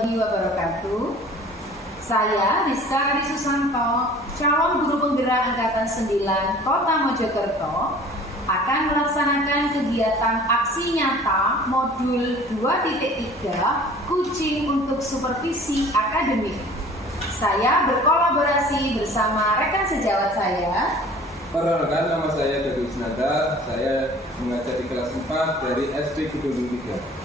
warahmatullahi wabarakatuh. Saya Rizka Ari Susanto, calon guru penggerak Angkatan 9 Kota Mojokerto, akan melaksanakan kegiatan aksi nyata modul 2.3 Coaching untuk Supervisi Akademik. Saya berkolaborasi bersama rekan sejawat saya. Perkenalkan, nama saya David Isnanda. Saya mengajar di kelas 4 dari SD Gedung 3.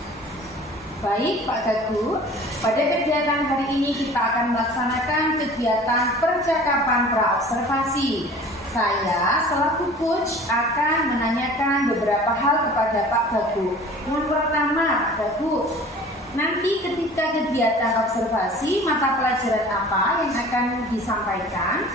Baik Pak Gagu, pada kegiatan hari ini kita akan melaksanakan kegiatan percakapan praobservasi. Saya selaku coach akan menanyakan beberapa hal kepada Pak Gagu. Yang pertama, Pak Gagu, nanti ketika kegiatan observasi, mata pelajaran apa yang akan disampaikan?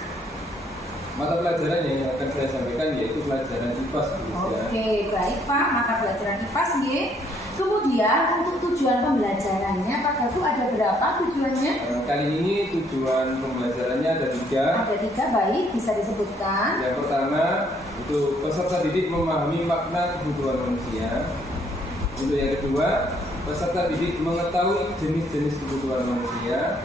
Mata pelajaran yang akan saya sampaikan yaitu pelajaran IPA. Oke, baik Pak, mata pelajaran IPA nggih. Kemudian untuk tujuan pembelajarannya, Pak Gagu ada berapa tujuannya? Kali ini tujuan pembelajarannya ada 3. Ada 3, baik, bisa disebutkan. Yang pertama, itu peserta didik memahami makna kebutuhan manusia. Untuk yang kedua, peserta didik mengetahui jenis-jenis kebutuhan manusia.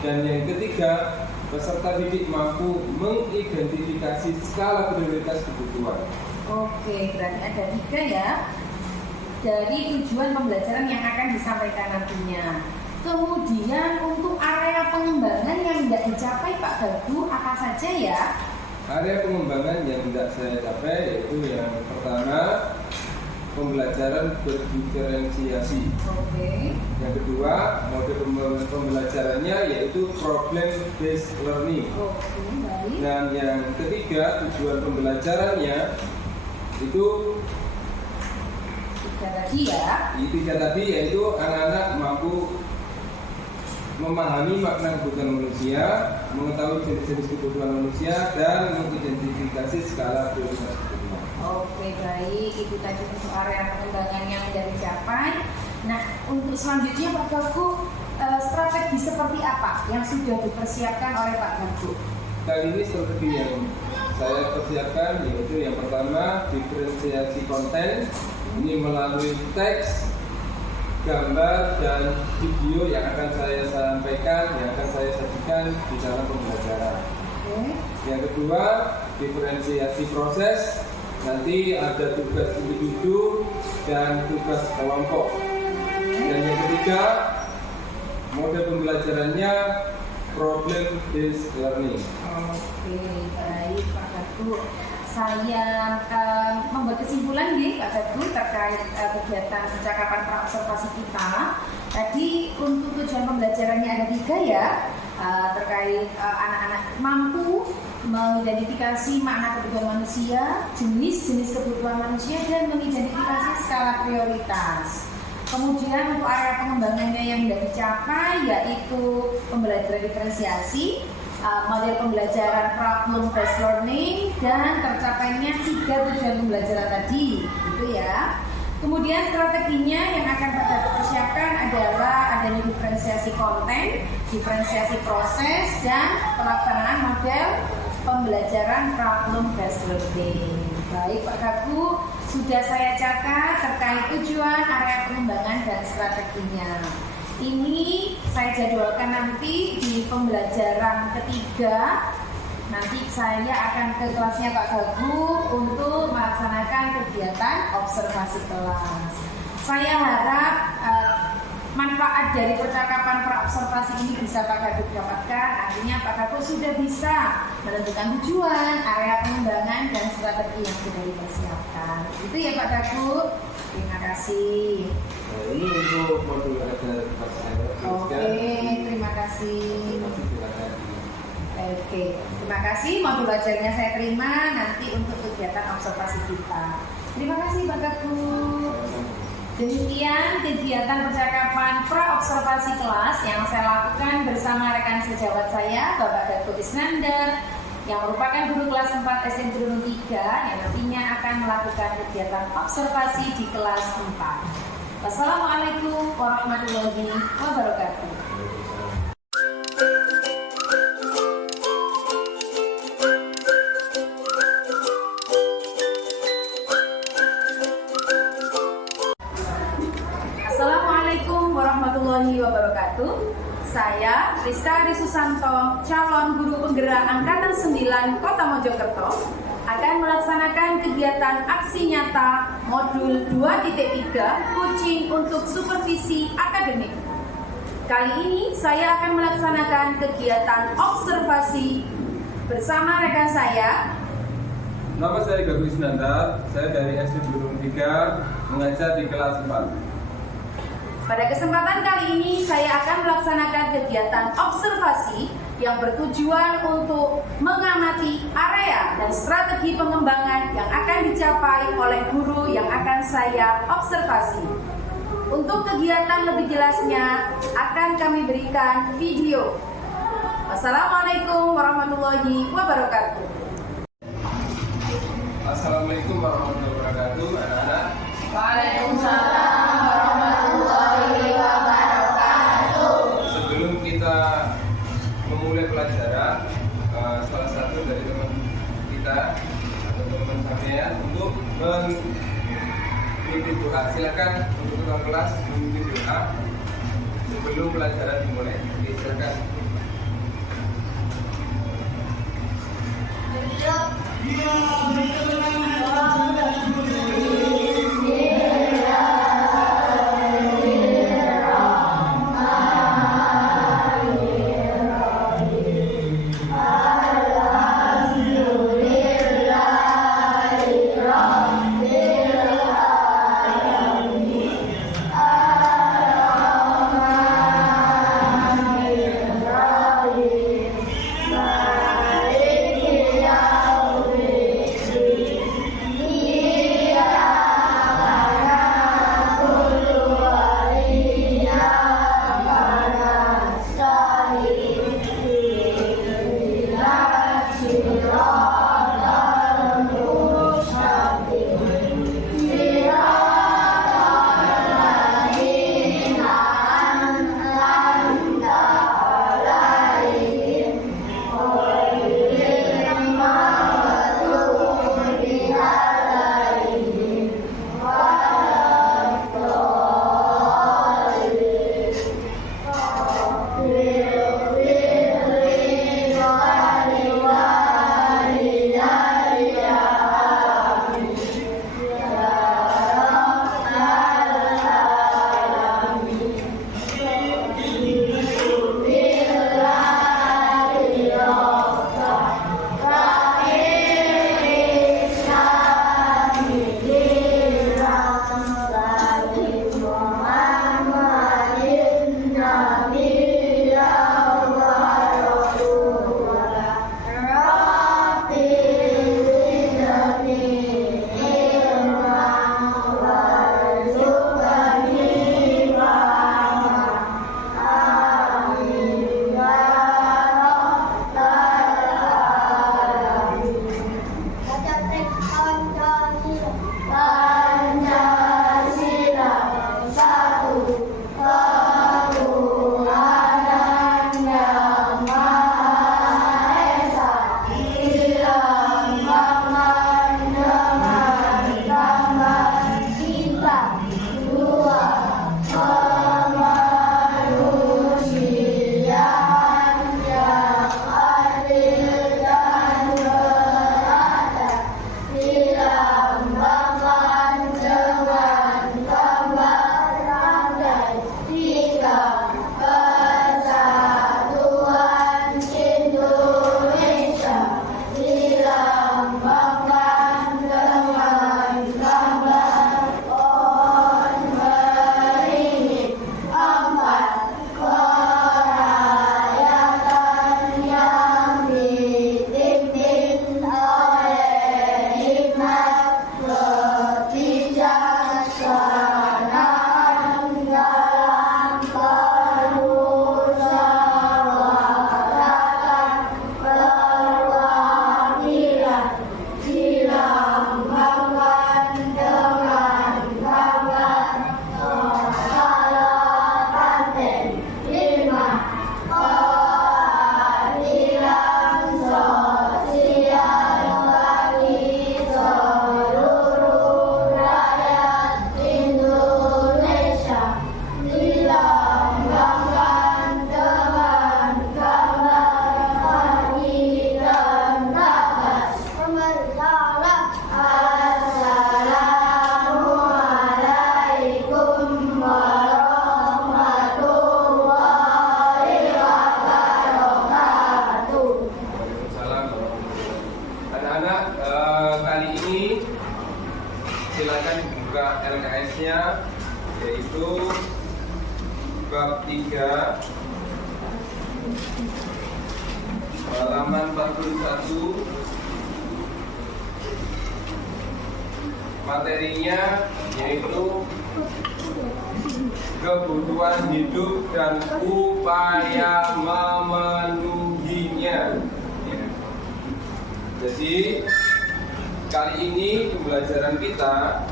Dan yang ketiga, peserta didik mampu mengidentifikasi skala prioritas kebutuhan. Oke, berarti ada 3 ya. Dari tujuan pembelajaran yang akan disampaikan nantinya. Kemudian untuk area pengembangan yang tidak dicapai Pak Gagu apa saja ya? Area pengembangan yang tidak saya capai yaitu yang pertama, pembelajaran berdiferensiasi. Oke. Yang kedua, mode pembelajarannya yaitu problem based learning. Oke, baik. Dan yang ketiga, tujuan pembelajarannya itu 3 tadi ya. tiga tadi, yaitu anak-anak mampu memahami makna kebutuhan manusia, mengetahui jenis-jenis kebutuhan manusia, dan mengidentifikasi skala prioritas kebutuhan. Oke, baik. Itu tadi untuk area pengembangan yang tidak dicapai. Nah, untuk selanjutnya Pak Gagu, strategi seperti apa yang sudah dipersiapkan oleh Pak Gagu? Kali ini strategi yang saya persiapkan yaitu yang pertama, diferensiasi konten. Ini melalui teks, gambar, dan video yang akan saya sampaikan, yang akan saya sajikan di dalam pembelajaran. Yang kedua, diferensiasi proses. Nanti ada tugas individu dan tugas kelompok. Dan yang ketiga, mode pembelajarannya problem based learning. Oke, baik Pak Gagu. Saya membuat kesimpulan nih Pak Gagu terkait kegiatan percakapan praobservasi kita. Tadi untuk tujuan pembelajarannya ada 3 ya, terkait anak-anak mampu mengidentifikasi makna kebutuhan manusia, jenis-jenis kebutuhan manusia, dan mengidentifikasi skala prioritas. Kemudian untuk area pengembangannya yang tidak dicapai yaitu pembelajaran diferensiasi, model pembelajaran problem based learning, dan tercapainya 3 tujuan pembelajaran tadi, gitu ya. Kemudian strateginya yang akan Pak Gagu persiapkan adalah adanya diferensiasi konten, diferensiasi proses, dan pelaksanaan model pembelajaran problem based learning. Baik Pak Gagu, sudah saya catat terkait tujuan, area pengembangan, dan strateginya. Ini saya jadwalkan nanti di pembelajaran ketiga. Nanti saya akan ke kelasnya Pak Gagu untuk melaksanakan kegiatan observasi kelas. Saya harap manfaat dari percakapan praobservasi ini bisa Pak Gagu dapatkan. Artinya Pak Gagu sudah bisa menentukan tujuan, area pengembangan, dan strategi yang sudah dipersiapkan. Itu ya Pak Gagu. Terima kasih. Nah, ini untuk modul ajar kelas saya. Oke, terima kasih. Oke, terima kasih. Modul belajarnya saya terima nanti untuk kegiatan observasi kita. Terima kasih Pak Gagu. Demikian kegiatan percakapan praobservasi kelas yang saya lakukan bersama rekan sejawat saya, Bapak Gagu Isnanda, yang merupakan guru kelas 4 SMP Gedung 3 yang nantinya akan melakukan kegiatan observasi di kelas 4. Wassalamualaikum warahmatullahi wabarakatuh. Assalamualaikum warahmatullahi wabarakatuh. Saya, Rizka Adi Susanto, calon guru penggerak Angkatan 9 Kota Mojokerto, akan melaksanakan kegiatan aksi nyata modul 2.3 Coaching untuk Supervisi Akademik. Kali ini saya akan melaksanakan kegiatan observasi bersama rekan saya. Nama saya Gagus Nanda, saya dari SD Gunung 3, mengajar di kelas 4. Pada kesempatan kali ini saya akan melaksanakan kegiatan observasi yang bertujuan untuk mengamati area dan strategi pengembangan yang akan dicapai oleh guru yang akan saya observasi. Untuk kegiatan lebih jelasnya akan kami berikan video. Wassalamualaikum warahmatullahi wabarakatuh. Assalamualaikum warahmatullahi wabarakatuh, anak-anak. Waalaikumsalam warahmatullahi wabarakatuh. Sebelum kita memulai pelajaran, salah satu dari teman kita atau teman saya untuk memimpin doa. Silakan untuk ketua kelas memimpin doa sebelum pelajaran dimulai. Oke, silakan. LKS-nya, yaitu bab 3 halaman 41. Materinya yaitu kebutuhan hidup dan upaya memenuhinya. Jadi kali ini pembelajaran kita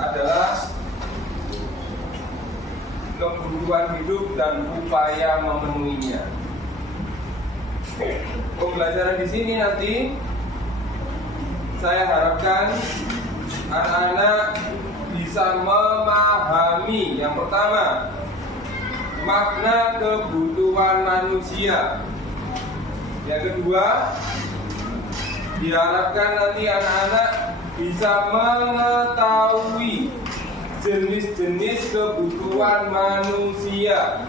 adalah kebutuhan hidup dan upaya memenuhinya. Pembelajaran di sini nanti saya harapkan anak-anak bisa memahami yang pertama, makna kebutuhan manusia. Yang kedua, diharapkan nanti anak-anak bisa mengetahui jenis-jenis kebutuhan manusia.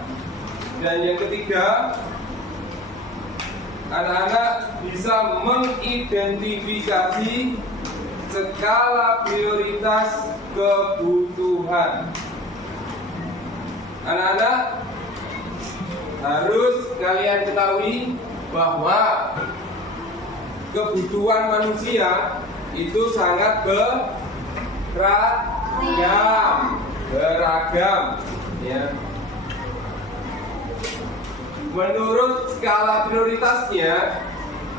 Dan yang ketiga, anak-anak bisa mengidentifikasi skala prioritas kebutuhan. Anak-anak harus kalian ketahui bahwa kebutuhan manusia itu sangat beragam, ya. Menurut skala prioritasnya,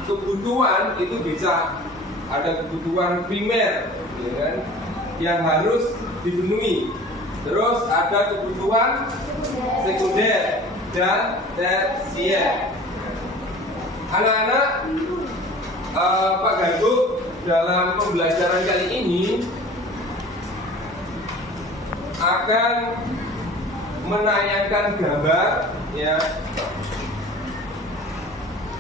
kebutuhan itu bisa ada kebutuhan primer, ya kan, yang harus dipenuhi. Terus ada kebutuhan sekunder dan tersier. Anak-anak, Pak Gago dalam pembelajaran kali ini akan menayangkan gambar, ya,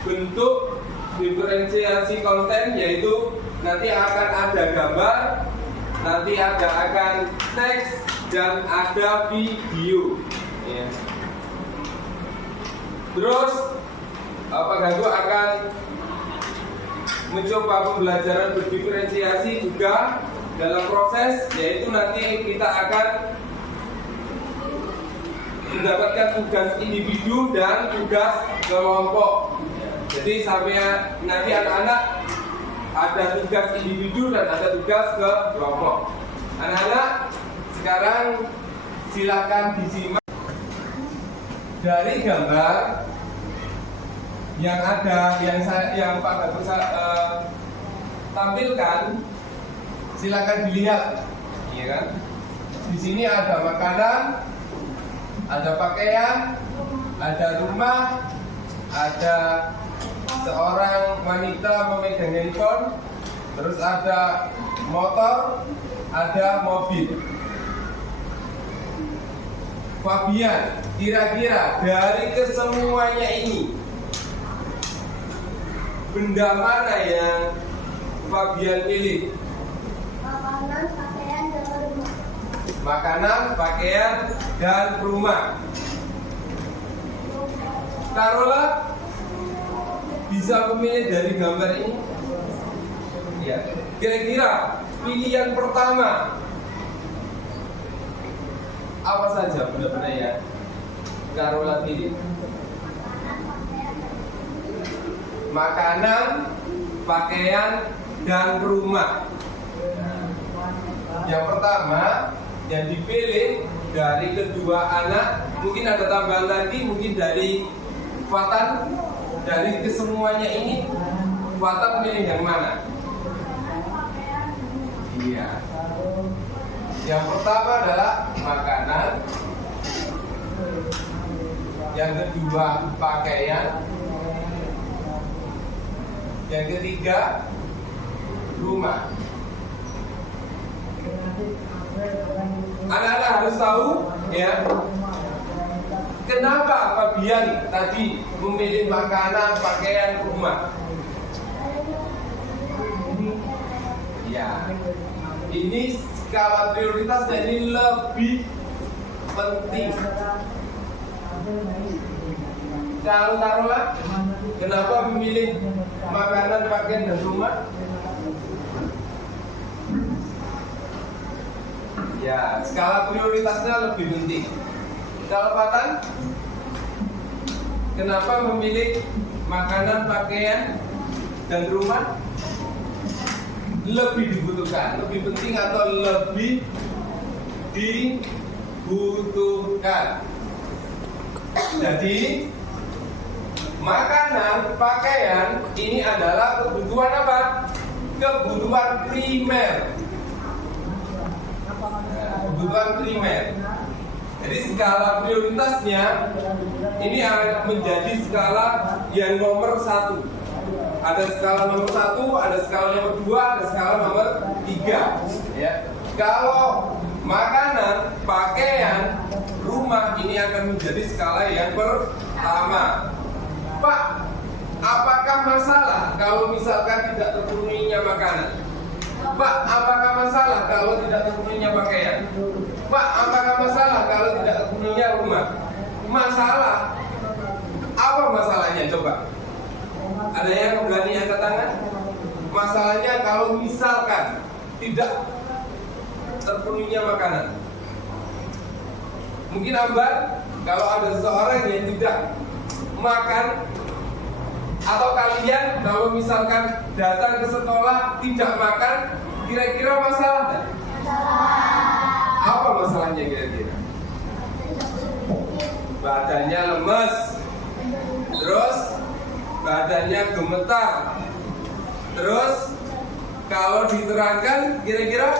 bentuk diferensiasi konten, yaitu nanti akan ada gambar, nanti akan teks dan ada video, ya. Terus Pak Gago akan mencoba pembelajaran berdiferensiasi juga dalam proses, yaitu nanti kita akan mendapatkan tugas individu dan tugas kelompok. Jadi sampai nanti anak-anak ada tugas individu dan ada tugas ke kelompok. Anak-anak sekarang silakan disimak dari gambar yang ada, yang Pak Gago tampilkan. Silakan dilihat, ya kan? Di sini ada makanan, ada pakaian, ada rumah, ada seorang wanita memegang handphone, terus ada motor, ada mobil. Fabian, kira-kira dari kesemuanya ini, benda mana yang Fabian pilih? Makanan, pakaian, dan rumah. Makanan, pakaian, dan rumah. Taruhlah bisa memilih dari gambar ini. Ya, kira-kira pilihan pertama apa saja benda-benda ya? Taruhlah pilih. Makanan, pakaian, dan rumah. Yang pertama yang dipilih dari kedua anak, mungkin ada tambahan lagi, mungkin dari Fatan. Dari kesemuanya ini, Fatan pilih yang mana? Iya. Yang pertama adalah makanan, yang kedua pakaian, yang ketiga rumah. Anak-anak harus tahu, ya, kenapa Fabian tadi memilih makanan, pakaian, rumah. Ya, ini skala prioritas dan ini lebih penting. Taruhlah, kenapa memilih makanan, pakaian, dan rumah? Ya, skala prioritasnya lebih penting. Kalau Patan, kenapa memilih makanan, pakaian, dan rumah? Lebih dibutuhkan, lebih penting atau lebih dibutuhkan. Jadi makanan, pakaian ini adalah kebutuhan apa? Kebutuhan primer. Kebutuhan primer. Jadi skala prioritasnya ini akan menjadi skala yang nomor 1. Ada skala nomor 1, ada skala nomor 2, ada skala nomor 3. Ya. Kalau makanan, pakaian, rumah ini akan menjadi skala yang pertama. Pak, apakah masalah kalau misalkan tidak terpenuhinya makanan? Pak, apakah masalah kalau tidak terpenuhinya pakaian? Pak, apakah masalah kalau tidak terpenuhinya rumah? Masalah. Apa masalahnya coba? Ada yang berani angkat tangan? Masalahnya kalau misalkan tidak terpenuhinya makanan. Mungkin Ambar, kalau ada seseorang yang tidak makan, atau kalian kalau misalkan datang ke sekolah tidak makan, kira-kira masalah tak? Apa masalahnya kira-kira? Badannya lemes, terus badannya gemetar, terus kalau diterangkan kira-kira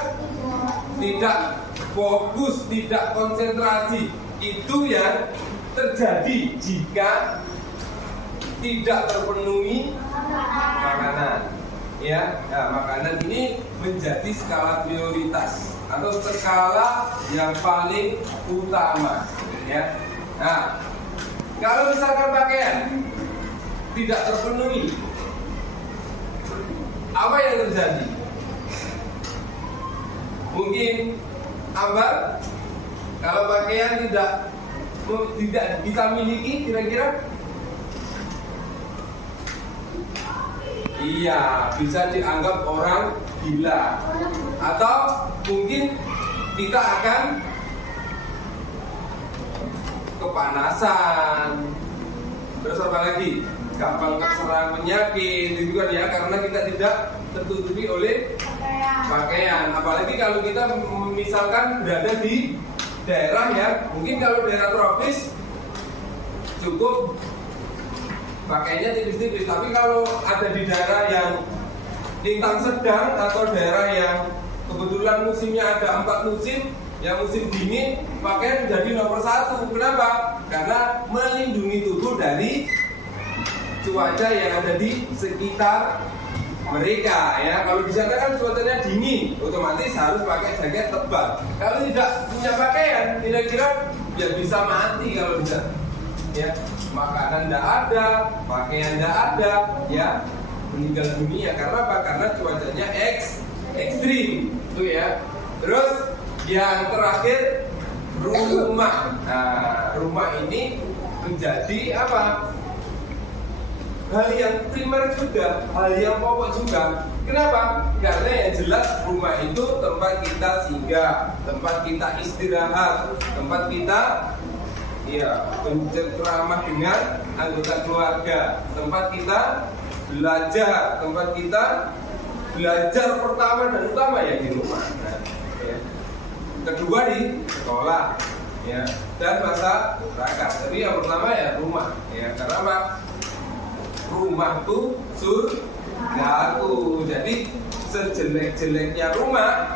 tidak fokus, tidak konsentrasi. Itu yang terjadi jika tidak terpenuhi makanan. Ya, nah, makanan ini menjadi skala prioritas atau skala yang paling utama. Ya, nah, kalau misalkan pakaian tidak terpenuhi, apa yang terjadi? Mungkin Ambar, kalau pakaian tidak kita miliki, kira-kira iya, bisa dianggap orang gila. Atau mungkin kita akan kepanasan. Terus apa lagi? Gampang terserang penyakit itu juga ya, karena kita tidak tertutupi oleh pakaian. Apalagi kalau kita misalkan berada di daerah ya, mungkin kalau daerah tropis cukup pakainya tipis-tipis. Tapi kalau ada di daerah yang lintang sedang atau daerah yang kebetulan musimnya ada 4 musim, yang musim dingin, pakaian menjadi nomor 1. Kenapa? Karena melindungi tubuh dari cuaca yang ada di sekitar mereka ya. Kalau di sana kan cuacanya dingin, otomatis harus pakai jaket tebal. Kalau tidak punya pakaian, kira-kira ya bisa mati kalau bisa. Ya, makanan tidak ada, pakaian tidak ada, ya meninggal dunia. Karena apa? Karena cuacanya ekstrim, itu ya. Terus yang terakhir rumah. Nah, rumah ini menjadi apa? Hal yang primer juga, hal yang pokok juga. Kenapa? Karena yang jelas rumah itu tempat kita singgah, tempat kita istirahat, tempat kita berceramah dengan anggota keluarga, tempat kita belajar, tempat kita belajar pertama dan utama ya di rumah. Nah, ya. Kedua di sekolah, ya, dan masa masyarakat. Tapi yang pertama ya rumah, ya, karena apa? Rumah itu surgaku. Jadi sejelek-jeleknya rumah,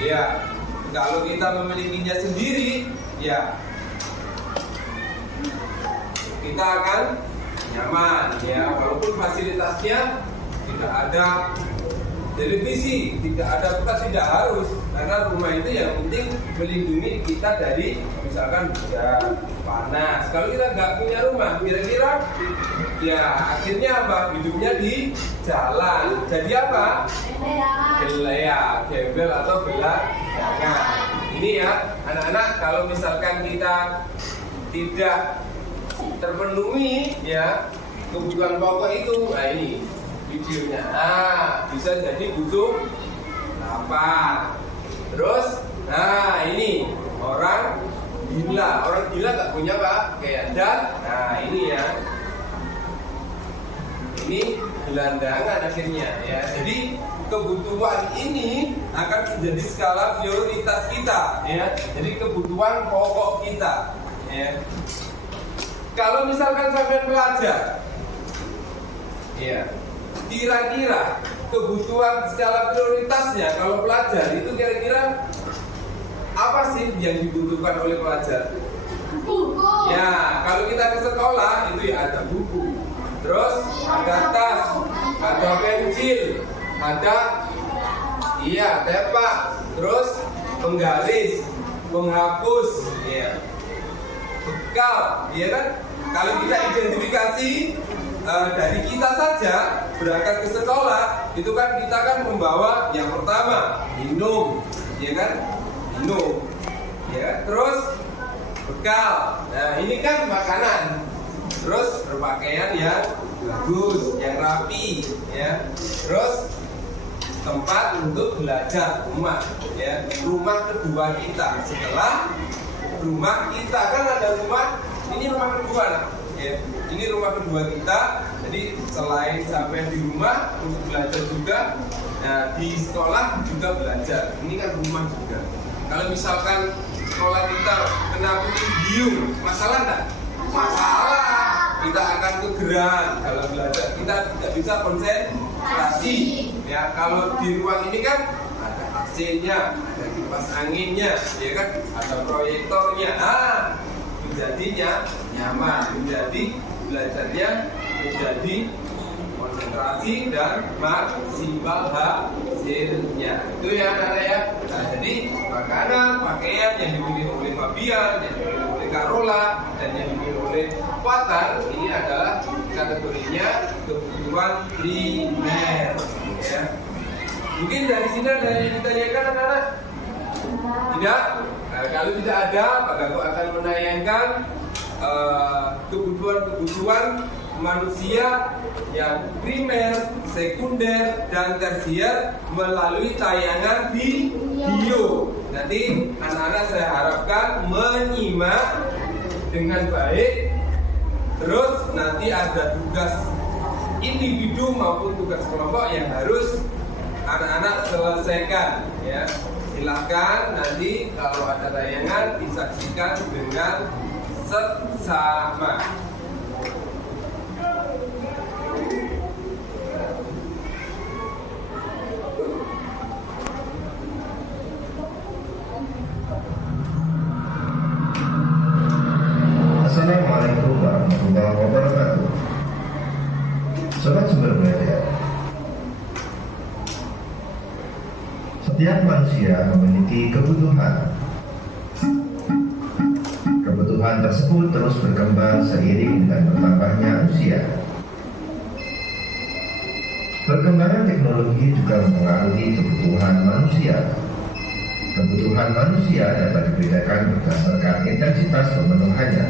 ya kalau kita memilikinya sendiri, ya kita akan nyaman, ya, walaupun fasilitasnya tidak ada televisi, tidak harus, karena rumah itu yang penting melindungi kita dari misalkan hujan, panas. Kalau kita nggak punya rumah, kira-kira ya akhirnya apa? Hidupnya di jalan. Jadi apa? Gembel atau belakangan. Ini ya anak-anak, kalau misalkan kita tidak terpenuhi ya kebutuhan pokok itu, nah ini videonya. Nah, bisa jadi butuh lapar. Terus Nah, ini orang gila. Orang gila nggak punya pakaian. Dan, nah ini ya. Ini gelandangan akhirnya ya. Jadi kebutuhan ini akan menjadi skala prioritas kita ya. Jadi kebutuhan pokok kita ya. Kalau misalkan sampai pelajar ya, kira-kira kebutuhan skala prioritasnya kalau pelajar itu kira-kira apa sih yang dibutuhkan oleh pelajar? Buku. Ya, kalau kita ke sekolah itu ya ada buku, terus ada tas, ada pensil, ada tepak, terus penggaris, penghapus, ya, bekal, ya kan? Kalau kita identifikasi dari kita saja berangkat ke sekolah, itu kan kita kan membawa yang pertama minum, ya kan? Minum, ya, terus bekal. Nah, ini kan makanan. Terus berpakaian yang bagus, yang rapi, ya. Terus tempat untuk belajar, rumah, ya. Rumah kedua kita. Setelah rumah kita kan ada rumah, ini rumah kedua, nah, ya. Ini rumah kedua kita. Jadi selain sampai di rumah untuk belajar juga, nah, di sekolah juga belajar. Ini kan rumah juga. Kalau misalkan sekolah kita kena puting masalah nggak? Masalah. Kita akan kegeran kalau belajar. Kita tidak bisa konsentrasi. Ya, kalau di ruang ini kan ada AC-nya, ada kipas anginnya, ya kan? Ada proyektornya. Ah, menjadinya nyaman, menjadi belajarnya menjadi konsentrasi dan maksimal hasilnya. Itu ya anak-anak ya. Nah, jadi makanan, pakaian yang dimiliki oleh Fabian, yang dimiliki oleh Carola, dan yang dimiliki oleh Fatan, ini adalah kategorinya kebutuhan primer. Ya. Mungkin dari sini ada yang ditanyakan anak-anak? Tidak? Nah, kalau tidak ada, Pak Gago akan menayangkan kebutuhan-kebutuhan manusia yang primer, sekunder, dan tersier melalui tayangan video. Nanti anak-anak saya harapkan menyimak dengan baik. Terus nanti ada tugas individu maupun tugas kelompok yang harus anak-anak selesaikan. Ya, silakan nanti kalau ada tayangan disaksikan dengan seksama. Assalamualaikum warahmatullahi wabarakatuh. Sobat Sumber Belajar, setiap manusia memiliki kebutuhan. Kebutuhan tersebut terus berkembang seiring dengan bertambahnya usia. Perkembangan teknologi juga mempengaruhi kebutuhan manusia. Kebutuhan manusia dapat dibedakan berdasarkan intensitas pemenuhannya.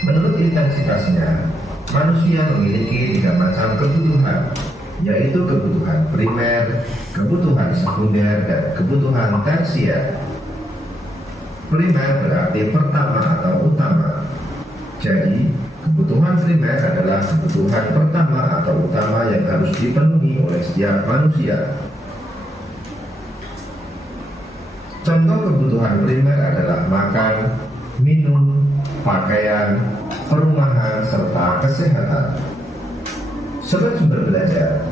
Menurut intensitasnya, manusia memiliki 3 macam kebutuhan, yaitu kebutuhan primer, kebutuhan sekunder, dan kebutuhan tersier. Primer berarti pertama atau utama. Jadi, kebutuhan primer adalah kebutuhan pertama atau utama yang harus dipenuhi oleh setiap manusia. Contoh kebutuhan primer adalah makan, minum, pakaian, perumahan, serta kesehatan. Sobat Sumber Belajar,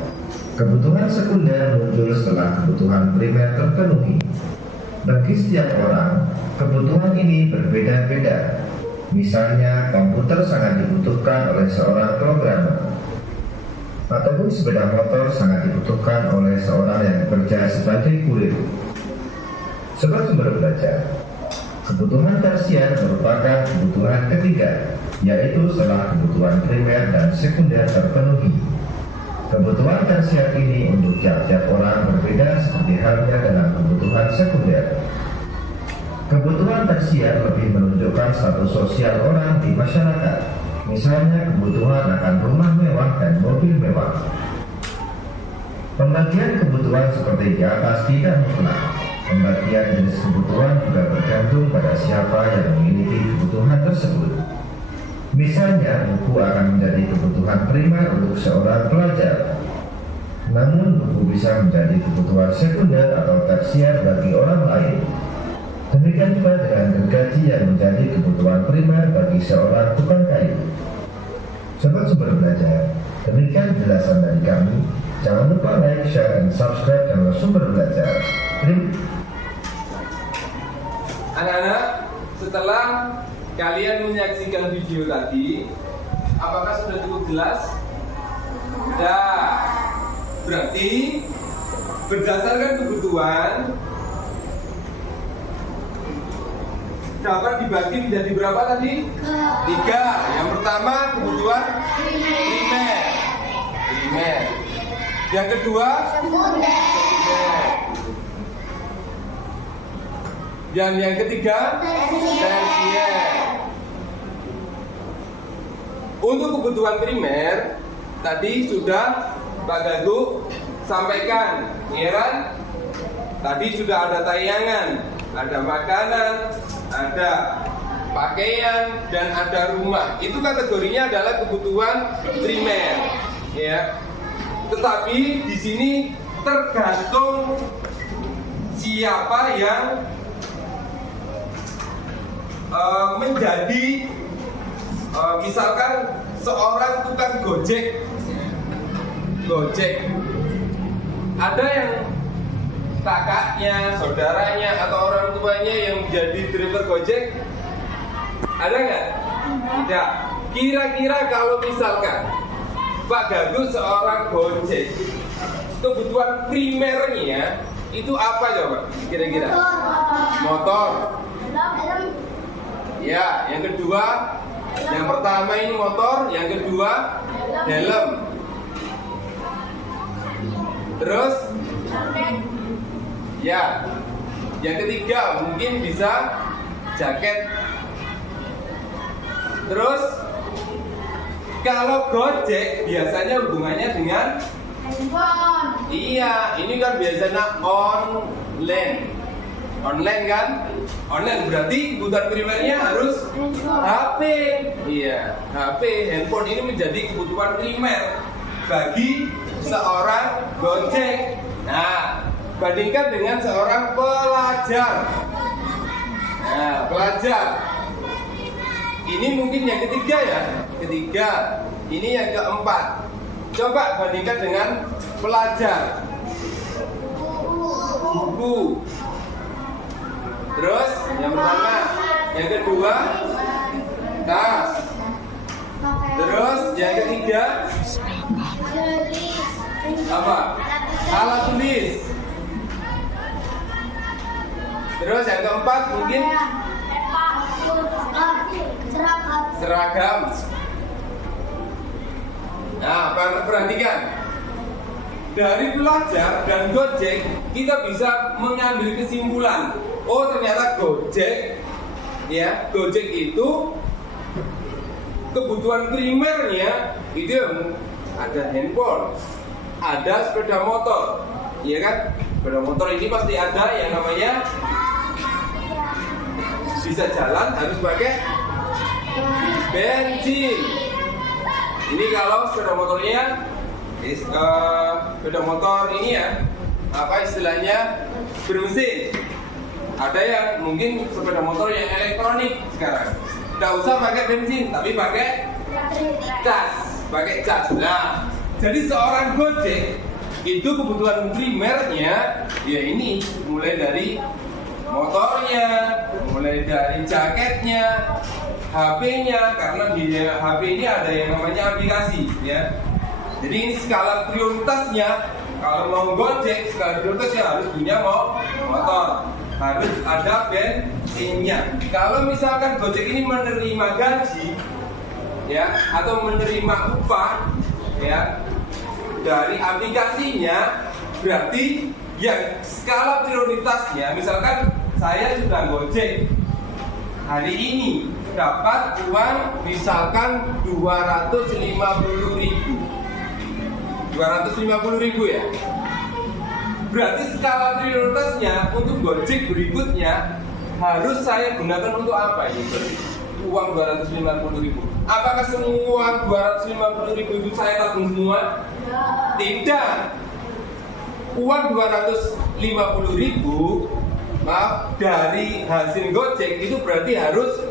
kebutuhan sekunder muncul setelah kebutuhan primer terpenuhi. Bagi setiap orang, kebutuhan ini berbeda-beda. Misalnya, komputer sangat dibutuhkan oleh seorang programmer, ataupun sepeda motor sangat dibutuhkan oleh seorang yang bekerja sebagai kurir. Sobat Sumber Belajar, kebutuhan tersier merupakan kebutuhan ketiga, yaitu setelah kebutuhan primer dan sekunder terpenuhi. Kebutuhan tersier ini untuk tiap-tiap orang berbeda seperti halnya dalam kebutuhan sekunder. Kebutuhan tersier lebih menunjukkan status sosial orang di masyarakat, misalnya kebutuhan akan rumah mewah dan mobil mewah. Pembagian kebutuhan seperti di atas tidak mutlak. Pembagian jenis kebutuhan juga bergantung pada siapa yang memiliki kebutuhan tersebut. Misalnya, buku akan menjadi kebutuhan primer untuk seorang pelajar, namun buku bisa menjadi kebutuhan sekunder atau tersier bagi orang lain. Demikian juga dengan gergaji yang menjadi kebutuhan primer bagi seorang tukang kayu. Sobat Sumber Belajar, demikian penjelasan dari kami. Jangan lupa like, share, dan subscribe channel Sumber Belajar. Anak-anak, setelah kalian menyaksikan video tadi, apakah sudah cukup jelas? Sudah. Berarti berdasarkan kebutuhan dapat dibagi menjadi berapa tadi? 3. Yang pertama kebutuhan primer. Yang kedua sekunder. Dan yang ketiga tersier. Untuk kebutuhan primer tadi sudah Pak Gagu sampaikan, ya kan? Tadi sudah ada tayangan, ada makanan, ada pakaian, dan ada rumah. Itu kategorinya adalah kebutuhan primer, ya. Tetapi di sini tergantung siapa yang menjadi misalkan seorang tukang gojek. Ada yang kakaknya, saudaranya, atau orang tuanya yang menjadi driver gojek? Ada nggak? Tidak. Kira-kira kalau misalkan Pak Gagus seorang gojek, kebutuhan primernya itu apa coba? Kira-kira? Motor. Ya, yang kedua, yang pertama ini motor, yang kedua helm. Terus, ya, yang ketiga mungkin bisa jaket. Terus, kalau gojek biasanya hubungannya dengan handphone. Iya, ini kan biasanya online kan? Online berarti kebutuhan primernya harus HP. Iya, HP, handphone ini menjadi kebutuhan primer bagi seorang gojek. Nah, bandingkan dengan seorang pelajar. Nah, pelajar ini mungkin yang ketiga ya. Ketiga, ini yang keempat. Coba bandingkan dengan pelajar. Buku. Terus yang pertama, yang kedua tas. Terus yang ketiga apa? Alat tulis. Terus yang keempat mungkin seragam. Nah, perhatikan. Dari pelajar dan gojek kita bisa mengambil kesimpulan. Oh, ternyata gojek, ya, gojek itu kebutuhan primernya itu ada handphone, ada sepeda motor, ya kan? Sepeda motor ini pasti ada yang namanya bisa jalan harus pakai bensin. Ini kalau sepeda motornya, sepeda motor ini ya, apa istilahnya bermesin. Ada yang mungkin sepeda motor yang elektronik sekarang, tidak usah pakai bensin, tapi pakai cas. Nah, jadi seorang gojek itu kebutuhan primernya ya ini mulai dari motornya, mulai dari jaketnya, HP-nya, karena di HP ini ada yang namanya aplikasi, ya. Jadi ini skala prioritasnya. Kalau mau gojek, skala prioritasnya harus punya motor, harus ada bensinnya. Kalau misalkan gojek ini menerima gaji, ya, atau menerima upah, ya, dari aplikasinya, berarti yang skala prioritasnya, misalkan saya sudah gojek hari ini dapat uang misalkan 250.000 ya. Berarti skala prioritasnya untuk Gojek berikutnya harus saya gunakan untuk apa ini? Uang 250.000. Apakah semua 250.000 itu saya tabung semua? Tidak. Uang 250.000, maaf, dari hasil Gojek itu berarti harus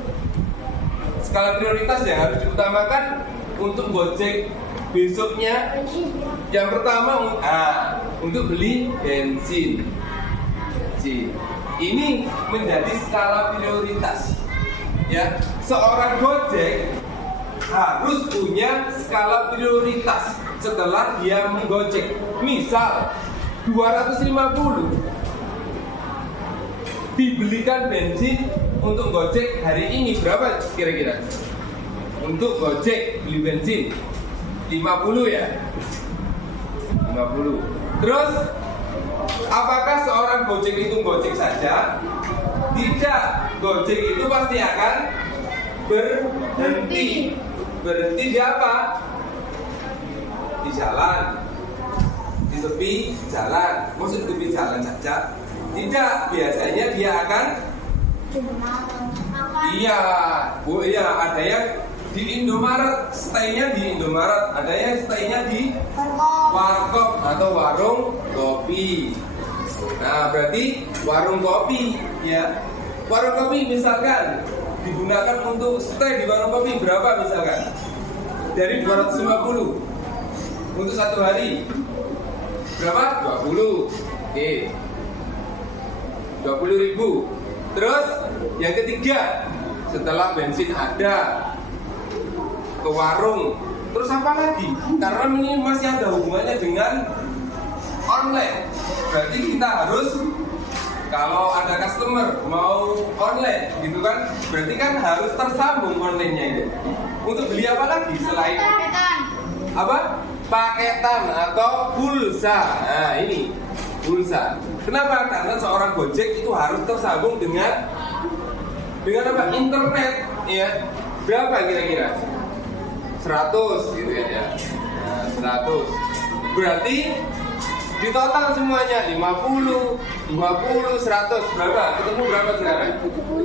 skala prioritas yang harus diutamakan untuk Gojek besoknya. Yang pertama untuk beli bensin. Ini menjadi skala prioritas. Ya, seorang Gojek harus punya skala prioritas setelah dia menggojek. Misal 250 dibelikan bensin untuk Gojek hari ini berapa kira-kira? Untuk Gojek beli bensin 50 ya? 50. Terus apakah seorang Gojek itu Gojek saja? Tidak. Gojek itu pasti akan berhenti. Berhenti di apa? Di jalan. Di tepi jalan. Maksud tepi jalan saja? Tidak. Biasanya dia akan iya, ada yang di Indomaret, stay-nya di Indomaret, ada yang stay-nya di warkop atau warung kopi. Nah, berarti warung kopi ya. Warung kopi misalkan digunakan untuk stay di warung kopi berapa misalkan? Dari 250 untuk satu hari. Berapa? 20. Oke. 20.000. Terus yang ketiga, setelah bensin ada ke warung, terus apa lagi? Karena ini masih ada hubungannya dengan online. Berarti kita harus, kalau ada customer mau online gitu kan, berarti kan harus tersambung online-nya itu. Untuk beli apa lagi selain apa? Paketan atau pulsa. Nah, ini pulsa. Kenapa? Karena seorang Gojek itu harus tersambung dengan apa? Internet, ya. Berapa kira-kira? 100 gitu ya. Nah, 100. Berarti di total semuanya 50, 100 berapa? Ketemu berapa sekarang?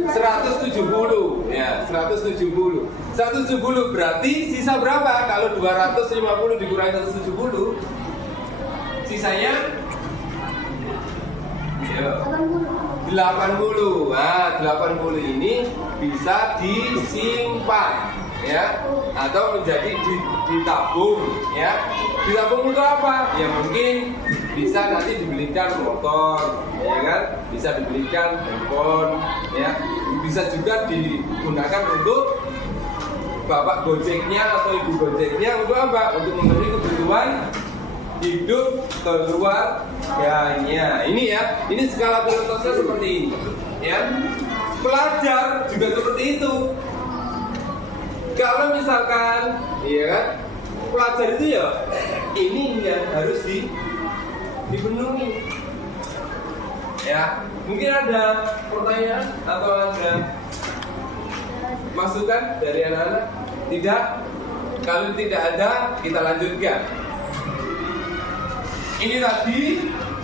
170 ya, 170. 170 berarti sisa berapa? Kalau 250 dikurangi 170, sisanya 80. Nah, 80 ini bisa disimpan ya, atau menjadi ditabung ya. Ditabung untuk apa? Ya mungkin bisa nanti dibelikan motor, ya kan? Bisa dibelikan handphone, ya. Bisa juga digunakan untuk bapak Gojeknya atau ibu Gojeknya untuk apa? Untuk memberi kebutuhan hidup keluarganya. Ini ya, ini skala prioritasnya seperti ini, ya. Pelajar juga seperti itu. Kalau misalkan, iya kan, pelajar itu ya, ini yang harus dipenuhi. Ya, mungkin ada pertanyaan atau ada masukan dari anak-anak? Tidak? Kalau tidak ada, kita lanjutkan. Ini tadi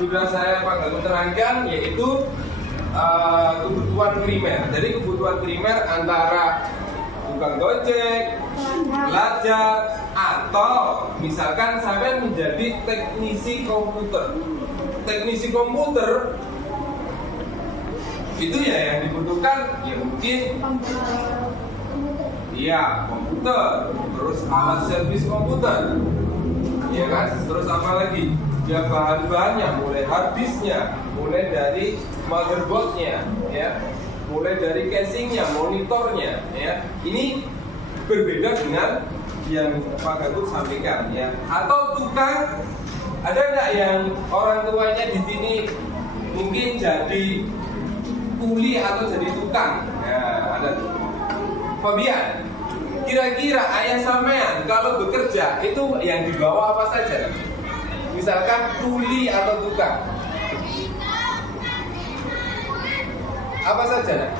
sudah saya terangkan, yaitu kebutuhan primer. Jadi kebutuhan primer antara tukang Gojek, pelajar, atau misalkan sampai menjadi teknisi komputer. Teknisi komputer itu ya yang dibutuhkan ya mungkin iya komputer, terus alat servis komputer, ya kan, terus apa lagi? Ya bahan-bahannya, mulai hard disknya, mulai dari motherboardnya, ya, mulai dari casingnya, monitornya, ya. Ini berbeda dengan yang Pak Gatot sampaikan, ya. Atau tukang, ada nggak yang orang tuanya di sini mungkin jadi kuli atau jadi tukang? Ya, ada. Fabian, kira-kira ayah sampean kalau bekerja itu yang dibawa apa saja? Misalkan kuli atau tukang, apa saja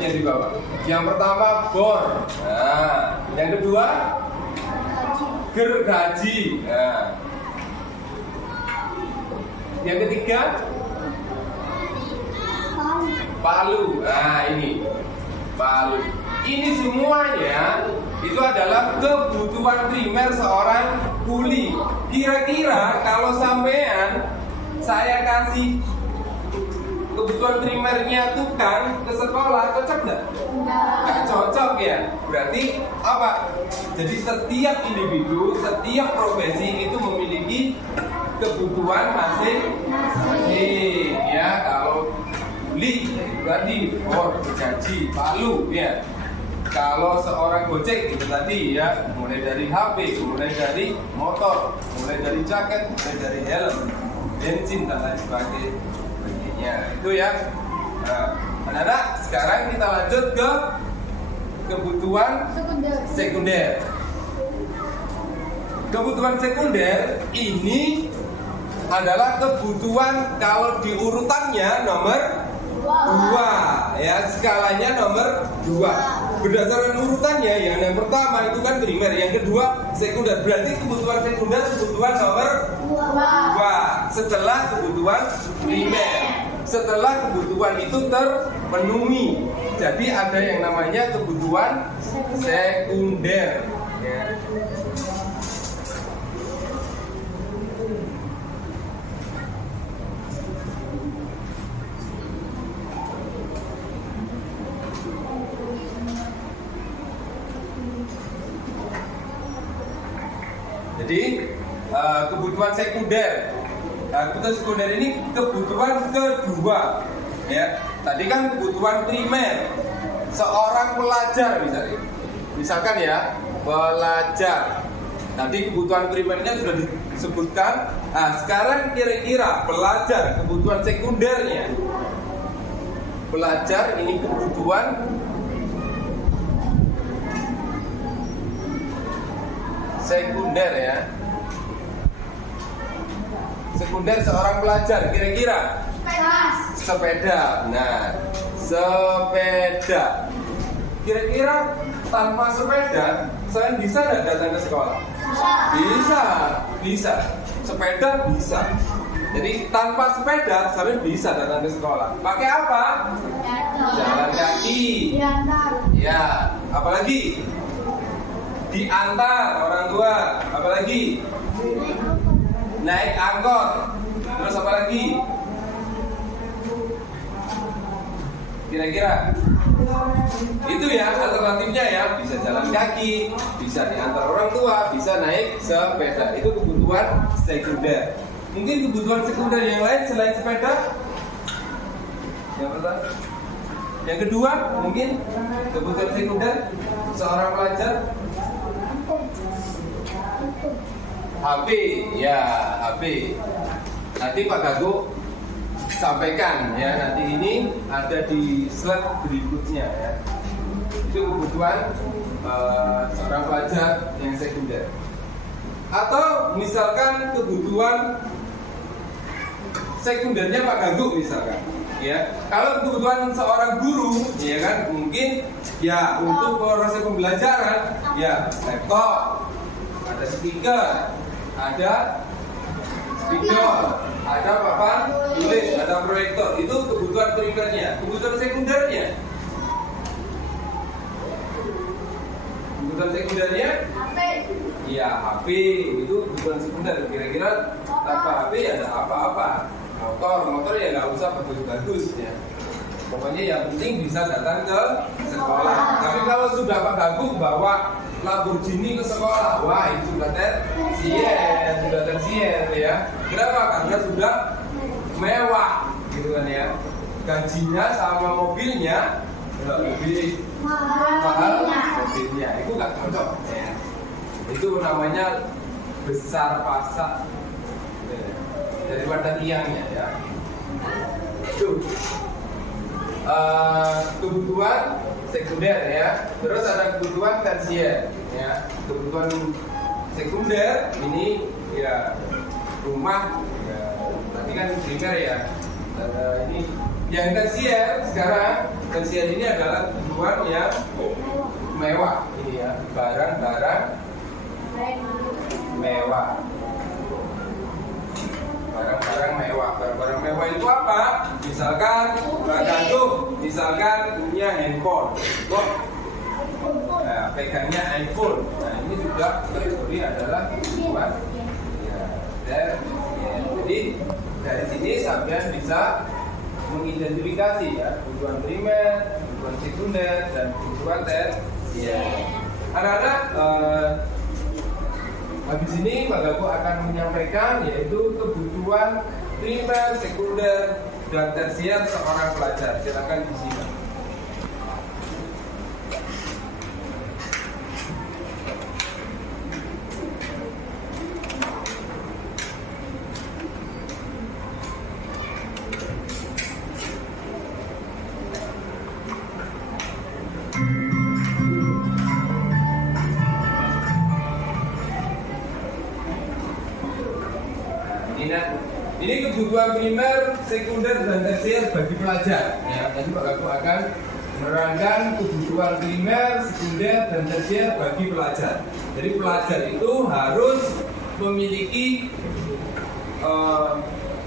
yang dibawa? Yang pertama bor, nah, yang kedua gergaji, nah, Yang ketiga, palu. Nah, ini palu. Ini semuanya itu adalah kebutuhan primer seorang kuli. Kira-kira kalau sampean saya kasih kebutuhan primernya tukang ke sekolah, cocok nggak? Nggak cocok ya. Berarti apa? Jadi setiap individu, setiap profesi itu memiliki kebutuhan masing-masing. Ya, kalau kuli tadi gaji, palu ya. Kalau seorang gojek itu tadi ya, mulai dari HP, mulai dari motor, mulai dari jaket, mulai dari helm, bensin dan lain sebagainya. Itu ya. Nah, anak-anak, sekarang kita lanjut ke kebutuhan sekunder. Kebutuhan sekunder ini adalah kebutuhan kalau diurutannya nomor 2 ya, skalanya nomor 2. Berdasarkan urutannya yang pertama itu kan primer, yang kedua sekunder. Berarti kebutuhan sekunder kebutuhan nomor 2 setelah kebutuhan primer. Setelah kebutuhan itu terpenuhi, jadi ada yang namanya kebutuhan sekunder ya. Jadi kebutuhan sekunder. Kebutuhan sekunder ini kebutuhan kedua. Ya, tadi kan kebutuhan primer. Seorang pelajar misalkan ya, pelajar. Tadi kebutuhan primernya sudah disebutkan. Nah, sekarang kira-kira pelajar kebutuhan sekundernya. Pelajar ini kebutuhan sekunder ya. Sekunder seorang pelajar kira-kira sepeda. Nah, sepeda. Kira-kira tanpa sepeda saya bisa nggak datang ke sekolah? Bisa. Sepeda bisa. Jadi tanpa sepeda saya bisa datang ke sekolah. Pakai apa? Jalan kaki. Ya, apalagi? Diantar orang tua, apalagi naik angkot, terus apa lagi? Kira-kira itu ya alternatifnya ya, bisa jalan kaki, bisa diantar orang tua, bisa naik sepeda. Itu kebutuhan sekunder. Mungkin kebutuhan sekunder yang lain selain sepeda? Yang pertama, yang kedua mungkin kebutuhan sekunder seorang pelajar. HP, ya HP. Nanti Pak Gago sampaikan ya, nanti ini ada di slide berikutnya ya. Itu kebutuhan seorang pelajar yang sekunder. Atau misalkan kebutuhan sekundernya Pak Gago misalkan. Ya, kalau kebutuhan seorang guru, ya kan, mungkin ya untuk proses pembelajaran, ya laptop, ada speaker, ada spidol, ada papan tulis, ada proyektor. Itu kebutuhan primernya. Kebutuhan sekundernya, ya HP itu kebutuhan sekunder. Kira-kira tanpa HP ya ada apa-apa. Motor ya nggak usah bagus-bagus ya. Pokoknya yang penting bisa datang ke sekolah. Tapi kalau sudah Pak Gago bawa Lamborghini ke sekolah, wah itu sudah tersier ya. Kenapa? Karena sudah mewah gitu kan ya. Gajinya sama mobilnya lebih mahal mobilnya. Itu nggak cocok ya. Itu namanya besar pasak daripada tiangnya ya. Itu kebutuhan sekunder ya. Terus ada kebutuhan tersier ya. Kebutuhan sekunder ini ya rumah ya, tadi kan primer ya. Ini yang tersier sekarang, tersier ini adalah kebutuhan yang mewah ini ya, barang-barang mewah. barang-barang mewah. Barang-barang mewah itu apa? Misalkan misalkan punya handphone, nah, pegangnya iPhone. Nah, ini juga kategori adalah kebutuhan. Jadi dari sini sampean bisa mengidentifikasi ya kebutuhan primer, kebutuhan sekunder, dan kebutuhan tersier. Anak-anak, habis ini Pak Gaku akan menyampaikan yaitu kebutuhan primer, sekunder, dan tersier seorang pelajar. Silakan disimak. Ini kebutuhan primer, sekunder, dan tersier bagi pelajar. Ya, nanti Pak Gaku akan menerangkan kebutuhan primer, sekunder, dan tersier bagi pelajar. Jadi pelajar itu harus memiliki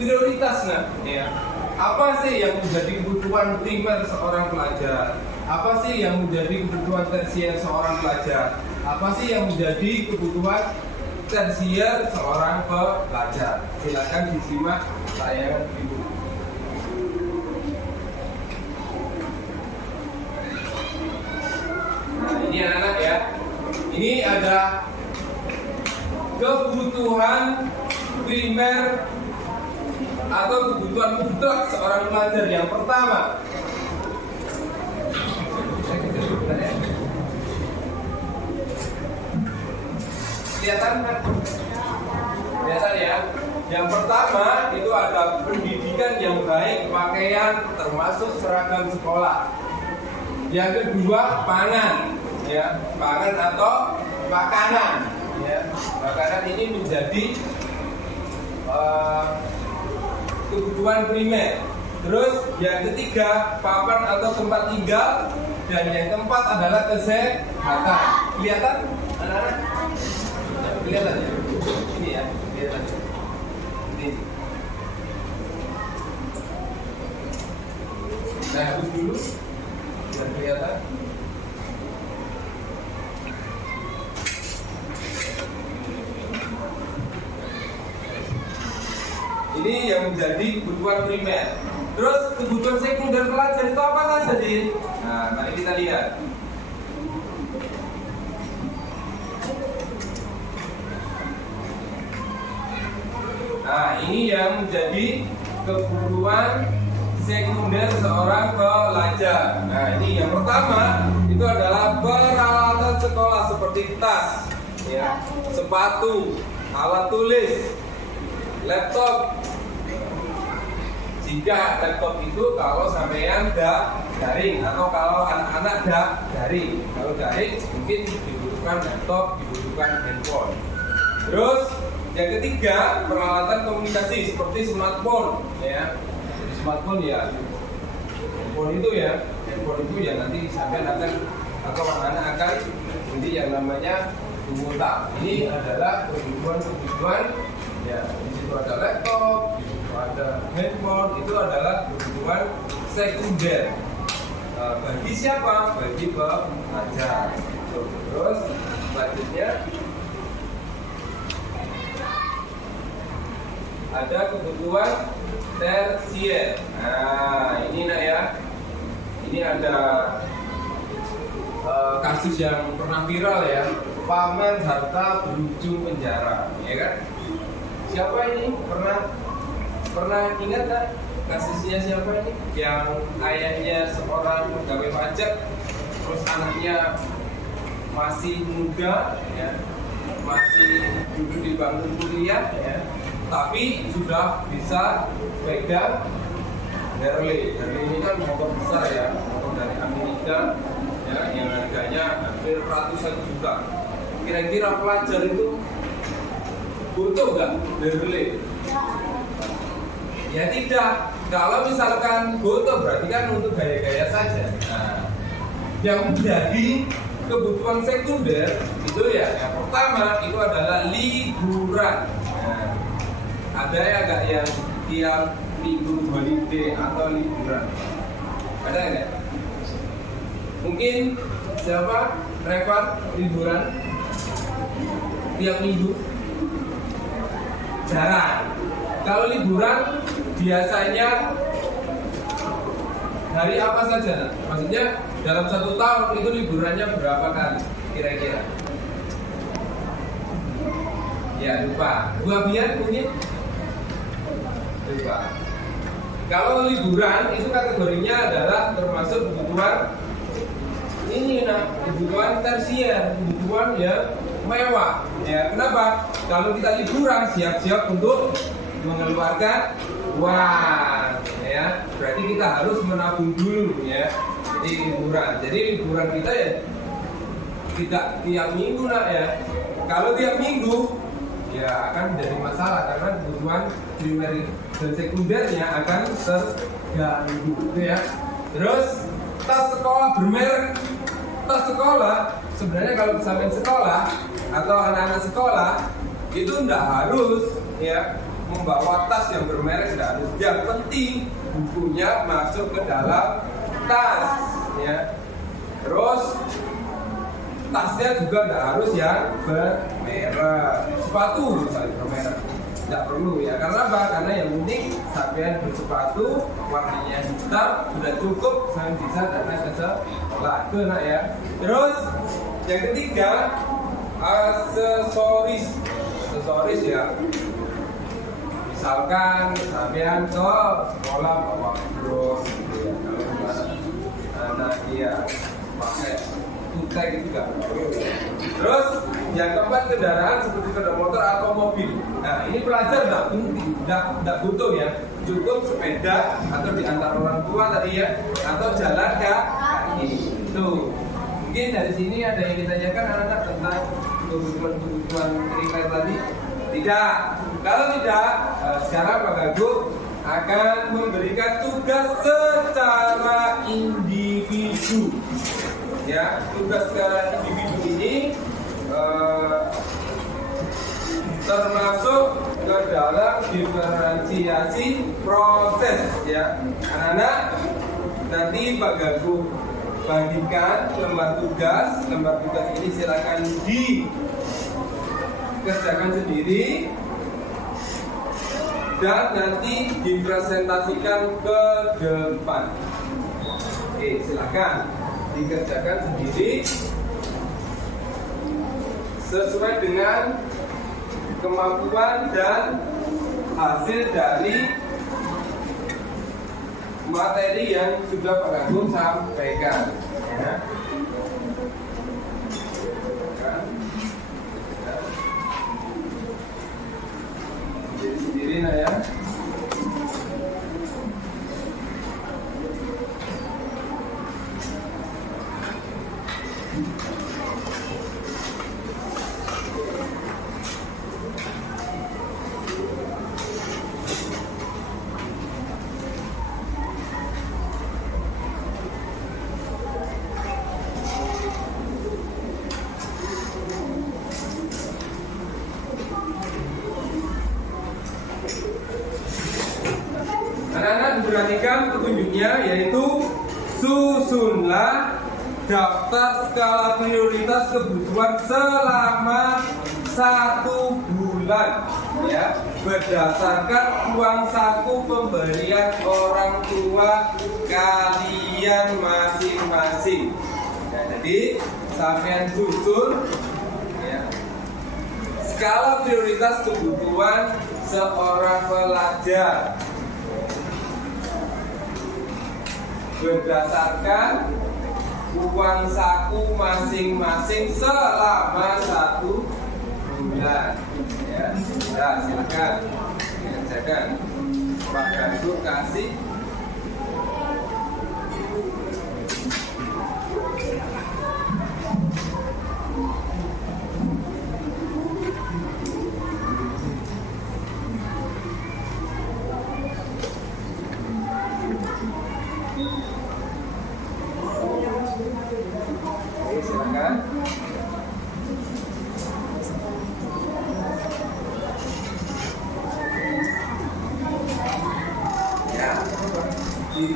prioritas, ya. Apa sih yang menjadi kebutuhan primer seorang pelajar? Apa sih yang menjadi kebutuhan tersier seorang pelajar? Apa sih yang menjadi kebutuhan tersier seorang pelajar? Silakan disimak tayangan ibu. Nah, ini anak-anak ya. Ini ada kebutuhan primer atau kebutuhan mutlak seorang pelajar. Yang pertama, kelihatan kan? Kelihatan ya. Yang pertama itu ada pendidikan yang baik, pakaian termasuk seragam sekolah. Yang kedua pangan, ya, pangan atau makanan, ya. Makanan ini menjadi kebutuhan primer. Terus yang ketiga papan atau tempat tinggal, dan yang keempat adalah kesehatan. Kelihatan anak-anak? Kelihatan ya? Ini ya, kelihatan ya? Ini. Nah, hapus dulu. Dan kelihatan. Ini yang menjadi kebutuhan primer. Terus kebutuhan sekunder pelajar itu apa saja, Din? Nah, mari kita lihat. Nah, ini yang menjadi kebutuhan sekunder seorang pelajar. Nah, ini yang pertama itu adalah peralatan sekolah seperti tas, ya, sepatu, alat tulis, laptop. Jika laptop itu kalau sampean daring atau kalau anak-anak daring. Kalau daring mungkin dibutuhkan laptop, dibutuhkan handphone. Terus yang ketiga, peralatan komunikasi seperti smartphone, ya. Smartphone ya, handphone itu ya, nanti sampai akan atau anak-anak akan jadi yang namanya kuota. Ini adalah kebutuhan, ya. Di situ ada laptop, di situ ada handphone, itu adalah kebutuhan sekunder. Bagi siapa? Bagi pelajar. Terus selanjutnya ada kebutuhan tersier. Nah, ini nak ya. Ini ada kasus yang pernah viral ya. Pamer harta berujung penjara, ya kan? Siapa ini? Pernah ingat tak kasusnya siapa ini? Yang ayahnya seorang pegawai pajak, terus anaknya masih muda, ya, masih duduk di bangku kuliah, ya, tapi sudah bisa pegang Harley. Harley ini kan motor besar ya, motor dari Amerika, ya, yang harganya hampir ratusan juta. Kira-kira pelajar itu butuh nggak Harley? Ya tidak. Kalau misalkan butuh berarti kan untuk gaya-gaya saja. Nah, yang menjadi kebutuhan sekunder itu ya, yang pertama itu adalah liburan. Nah, Ada ya nggak yang tiap minggu holiday atau liburan? Ada nggak? Mungkin siapa? Revan liburan tiap minggu? Jarang. Kalau liburan biasanya hari apa saja? Maksudnya dalam 1 tahun itu liburannya berapa kali kira-kira? Ya lupa. Gua biar mungkin lupa. Kalau liburan itu kategorinya adalah termasuk kebutuhan ini, kebutuhan tersier, kebutuhan yang mewah. Ya, kenapa? Kalau kita liburan siap-siap untuk mengeluarkan uang, ya. Berarti kita harus menabung dulu, ya. Jadi liburan kita ya tidak tiap minggu ya. Kalau tiap minggu ya akan menjadi masalah karena kebutuhan primer dan sekundernya akan terganggu, ya. Terus tas sekolah bermerek, tas sekolah sebenarnya kalau sampai sekolah atau anak-anak sekolah itu tidak harus ya membawa tas yang bermerek, tidak harus. Yang penting bukunya masuk ke dalam tas, ya. Terus tasnya juga tidak harus yang bermerek. Sepatu misalnya bermerek tidak perlu, ya. Karena apa? Karena yang penting sampean bersepatu warnanya hitam sudah cukup, sampean bisa datang ke sekolah, itu nak, ya. Terus yang ketiga aksesoris ya. Misalkan sampean ke sekolah bawa bros gitu, ya. Kalau anak dia pakai kutek itu enggak perlu. Terus yang keempat kendaraan seperti sepeda motor atau mobil. Nah ini pelajar tidak butuh, ya. Cukup sepeda atau diantar orang tua tadi, ya, atau jalan kaki. Tuh mungkin dari sini ada yang ditanyakan anak-anak tentang kebutuhan primer tadi. Tidak. Kalau tidak, sekarang Pak Gagup akan memberikan tugas secara individu. Ya, tugas secara individu ini termasuk ke dalam diferensiasi proses, ya. Anak-anak, nanti Pak Gagup bagikan lembar tugas ini silakan dikerjakan sendiri dan nanti dipresentasikan ke depan. Oke, silakan dikerjakan sendiri sesuai dengan kemampuan dan hasil dari materi yang sudah Pak Gagup sampaikan, ya. Sendiri, nah, ya. Anak-anak diperhatikan petunjuknya, yaitu susunlah daftar skala prioritas kebutuhan selama 1 bulan, ya, berdasarkan uang saku pemberian orang tua kalian masing-masing. Ya, jadi sampean susun, ya, skala prioritas kebutuhan seorang pelajar berdasarkan uang saku masing-masing selama 1 bulan, ya. Nah, silakan dikerjakan. Pak Gagup kasih silakan. Oke,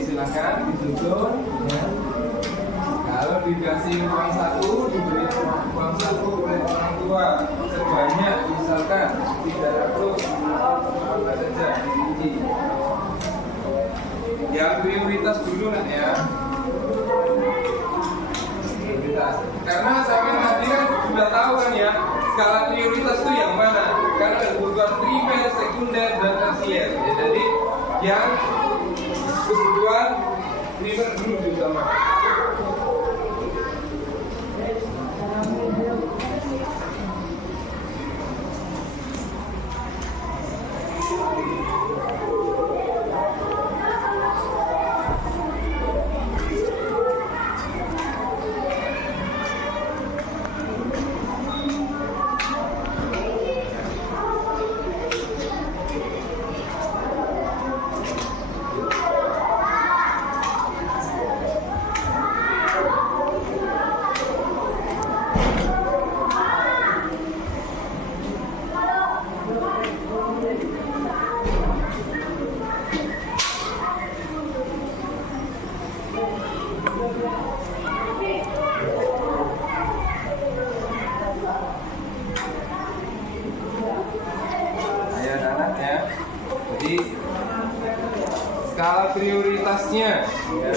silakan disusun ya. Kalau dikasih uang saku, diberi uang saku oleh orang tua sebanyak misalkan 300 apa saja dikunci. Yang prioritas dulu lah ya. Prioritas. Karena saya tadi kan sudah tahu kan ya, skala prioritas itu yang mana? Karena ada kebutuhan primer, sekunder, dan tersier. Ya, jadi yang kebutuhan primer dulu diutamakan. Jadi skala prioritasnya ya,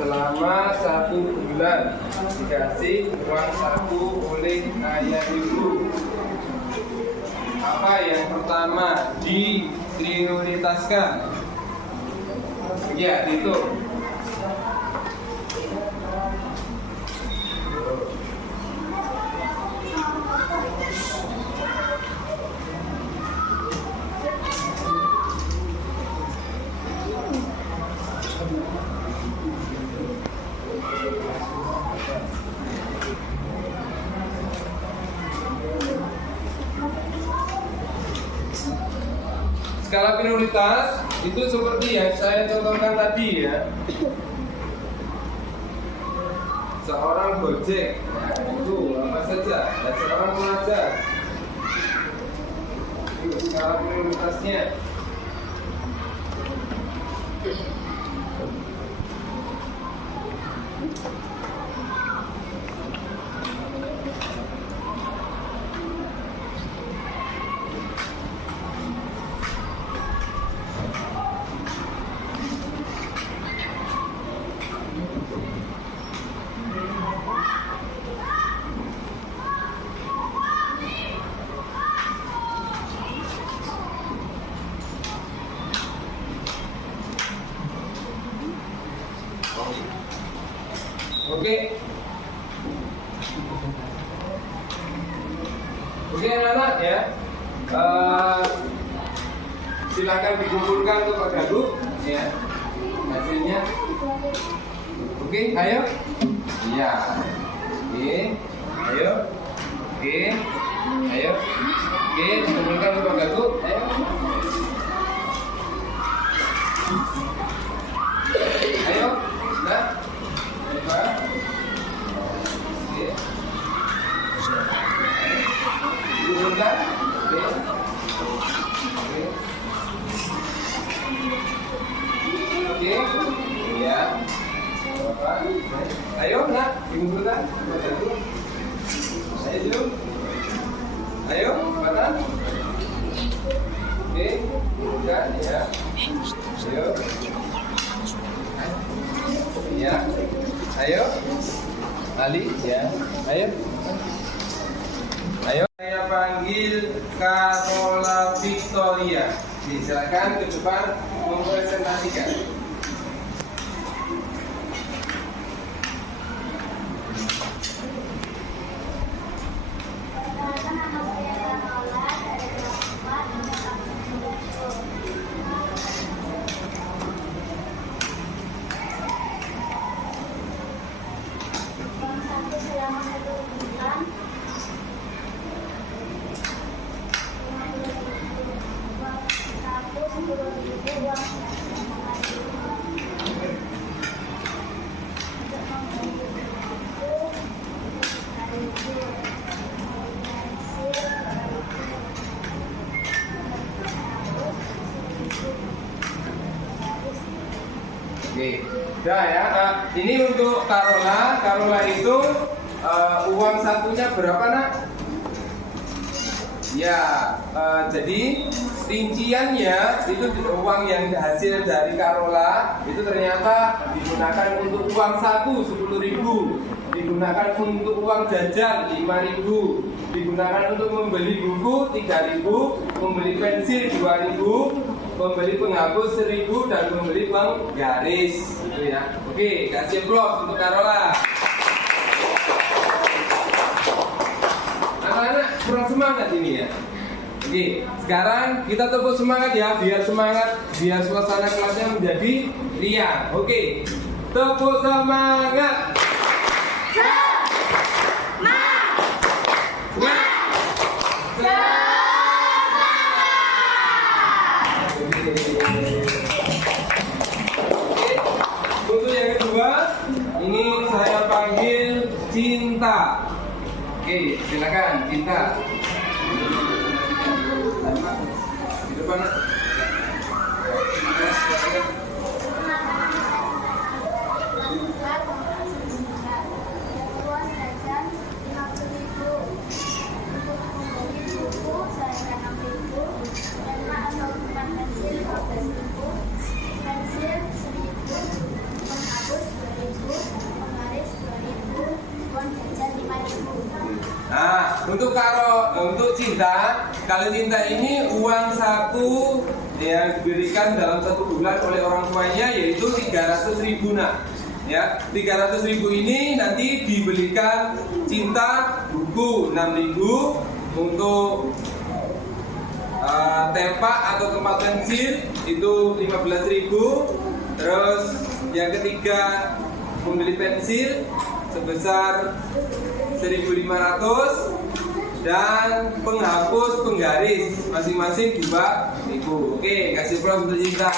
selama 1 bulan dikasih uang saku oleh ayah ibu. Apa yang pertama diprioritaskan? Ya, itu. Skala prioritas itu seperti yang saya contohkan tadi ya. Seorang gojek, nah, itu apa saja, dan seorang pengajar. Itu skala prioritasnya. Oke. Oke anak-anak ya. Silakan dikumpulkan untuk Pak Gaguk ya. Hasilnya. Oke, ayo. Iya. Oke. Ayo. Oke. Ayo. Oke, dikumpulkan untuk Pak Gaguk. Ayo. Ayo. Nah. Oke. Bukan? Oke. Oke. Ya. Bapak. Ayo, nak, dikumpulkan. Ayo. Ayo, mana? Oke, bukan ya. Ayo. Ya. Ayo. Ali, ya. Ayo. Ayo. Saya panggil Carola Victoria. Silakan ke depan mempresentasikan. Oke, udah ya. Nah, ini untuk Carola. Carola itu uang sakunya berapa, nak? Ya, jadi rinciannya itu uang yang hasil dari Carola itu ternyata digunakan untuk uang saku 10.000, digunakan untuk uang jajan 5.000, digunakan untuk membeli buku 3.000, membeli pensil 2.000, membeli penghapus 1.000 dan membeli penggaris, gitu ya. Oke, kasih aplaus untuk Carola. Anak-anak kurang semangat ini ya. Oke, sekarang kita tepuk semangat ya, biar semangat, biar suasana kelasnya menjadi riang. Oke, tepuk semangat. Untuk yang kedua, ini saya panggil Cinta. Oke, silakan Cinta. Di depan, nak. Uang jajan 50.000, untuk membeli buku saya 6.000, pena atau pulpen pensil 15.000, pensil 1.000, penghapus 2.000, penggaris 2.000, uang jajan 5.000. Nah, untuk Cinta, kalau Cinta ini uang saku yang diberikan dalam 1 bulan oleh orang tuanya yaitu 300.000, nak. Ya, 300.000 ini nanti dibelikan Cinta buku 6.000, untuk tempat atau tempat pensil itu 15.000. Terus yang ketiga membeli pensil sebesar 1.500 dan penghapus penggaris masing-masing 2.000. Oke, kasih aplaus untuk Cinta.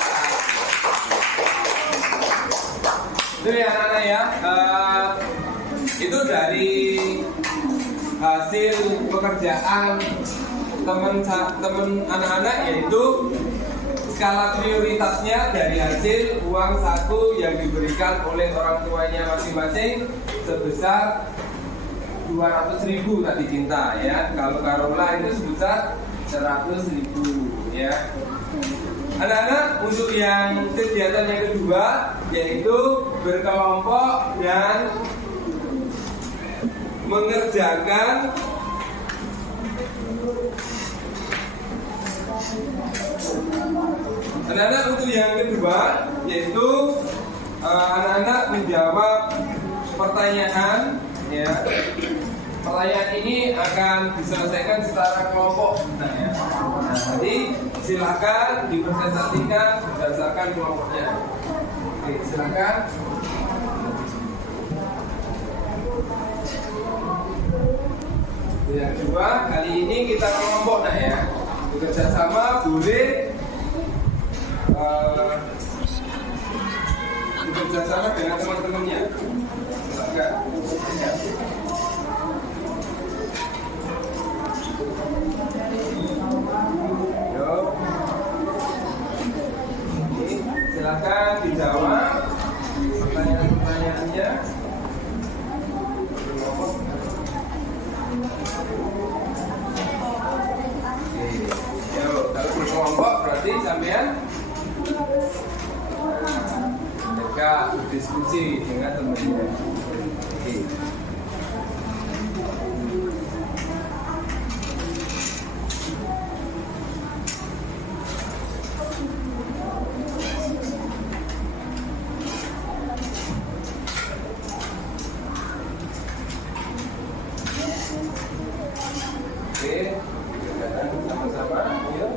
Itu ya anak-anak ya, itu dari hasil pekerjaan teman anak-anak, yaitu skala prioritasnya dari hasil uang saku yang diberikan oleh orang tuanya masing-masing sebesar 200.000 tadi Cinta ya. Kalau Carola itu sebesar 100.000 ya. Anak-anak, untuk yang kegiatan yang kedua yaitu berkelompok dan mengerjakan anak-anak untuk yang kedua yaitu anak-anak menjawab pertanyaan ya. Pertanyaan ini akan diselesaikan secara kelompok. Nah, ya. Jadi silakan dipresentasikan berdasarkan kelompoknya. Oke, silakan. Yang kedua, kali ini kita kelompok, nah ya. Bekerja sama boleh bekerja sama dengan teman-temannya. Silakan. Silakan dijawab pertanyaan-pertanyaannya. Yo, kalau berkelompok berarti sampean mereka berdiskusi dengan teman-teman. Oke. Oke, sama-sama, yuk.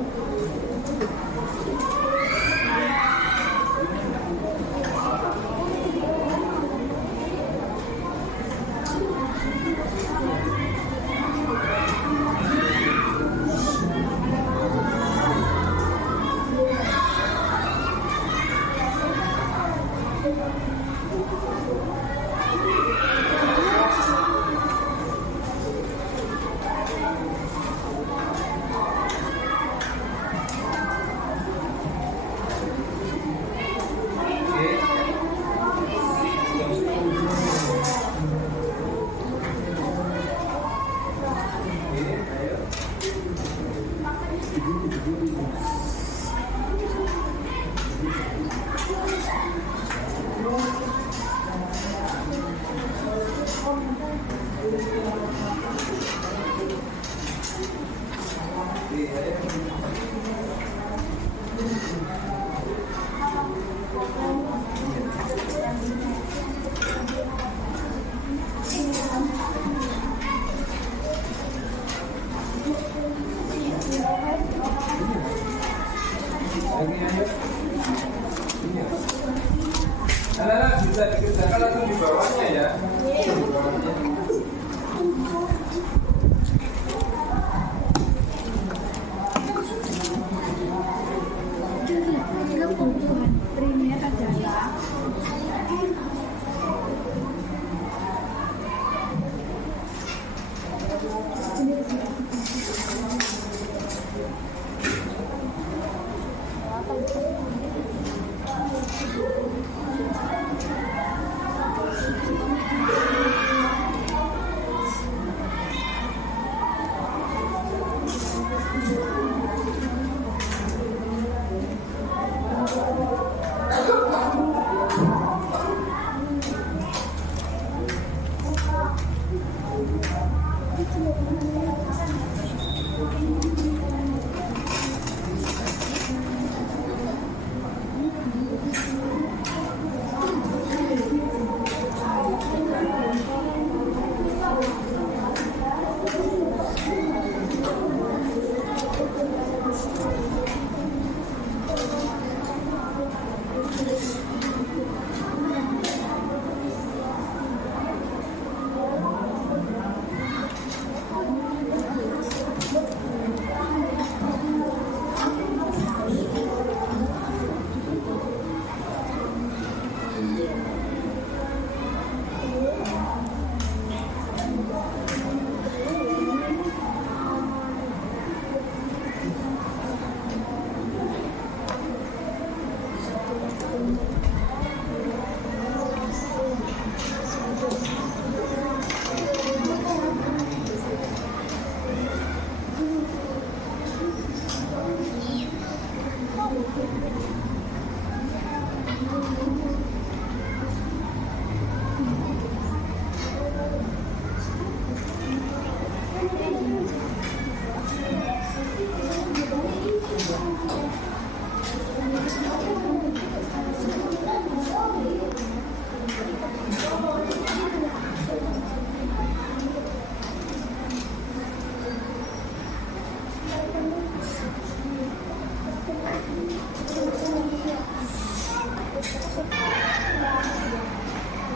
Anak-anak bisa dikerjakan langsung di bawahnya ya. Di bawahnya. Kebutuhan primer adalah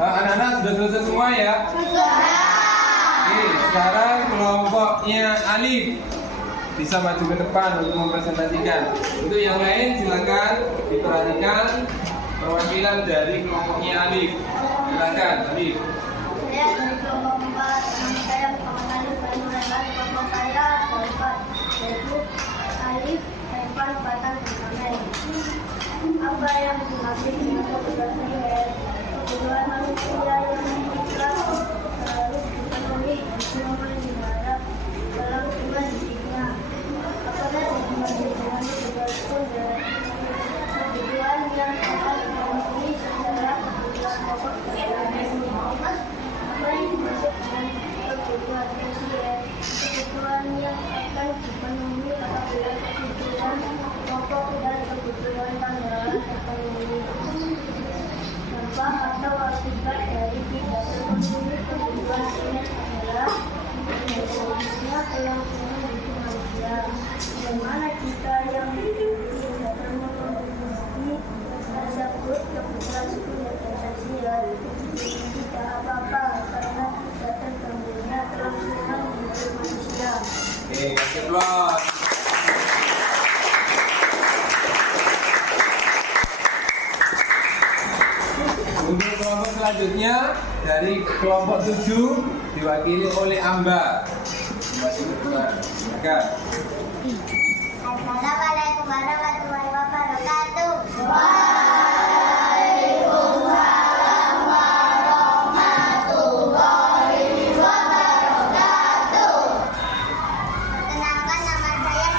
Anak-anak sudah selesai semua ya? Oke, sekarang kelompoknya Alif bisa maju ke depan untuk mempresentasikan. Untuk yang lain silakan diperhatikan perwakilan dari kelompoknya Alif. Silakan Alif. saya dari kelompok 4. Nama saya Muhammad Alif Banurelan. Kelompok saya keempat, yaitu Alif, Evan, Fatan, dan Amen. Apa yang dimaksud dengan kebutuhan primer? Kebutuhan manusia yang mutlak harus dipenuhi semua diharap dalam semua dirinya. Apakah yang dimaksud dengan kebutuhan primer? Kebutuhan yang dapat dipenuhi secara kebutuhan pokok dan primer. Apa yang dimaksud dengan kebutuhan tersier? Kebutuhan yang akan dipenuhi apabila kebutuhan pokok dan kebutuhan tambahan terpenuhi. Dampak atau akibat dari tidak terpenuhi kebutuhan primer adalah terjadinya kelangsungan hidup manusia. Bagaimana jika yang tidak terpenuhi tersebut kebutuhan sekunder dan tersier? Tidak apa-apa karena tidak terganggunya kelangsungan hidup manusia. Oke, kasih aplaus. Untuk kelompok selanjutnya dari kelompok 7 diwakili oleh Amba. Masih berdua. Silakan. Assalamualaikum warahmatullahi wabarakatuh. Perkenalkan, nama saya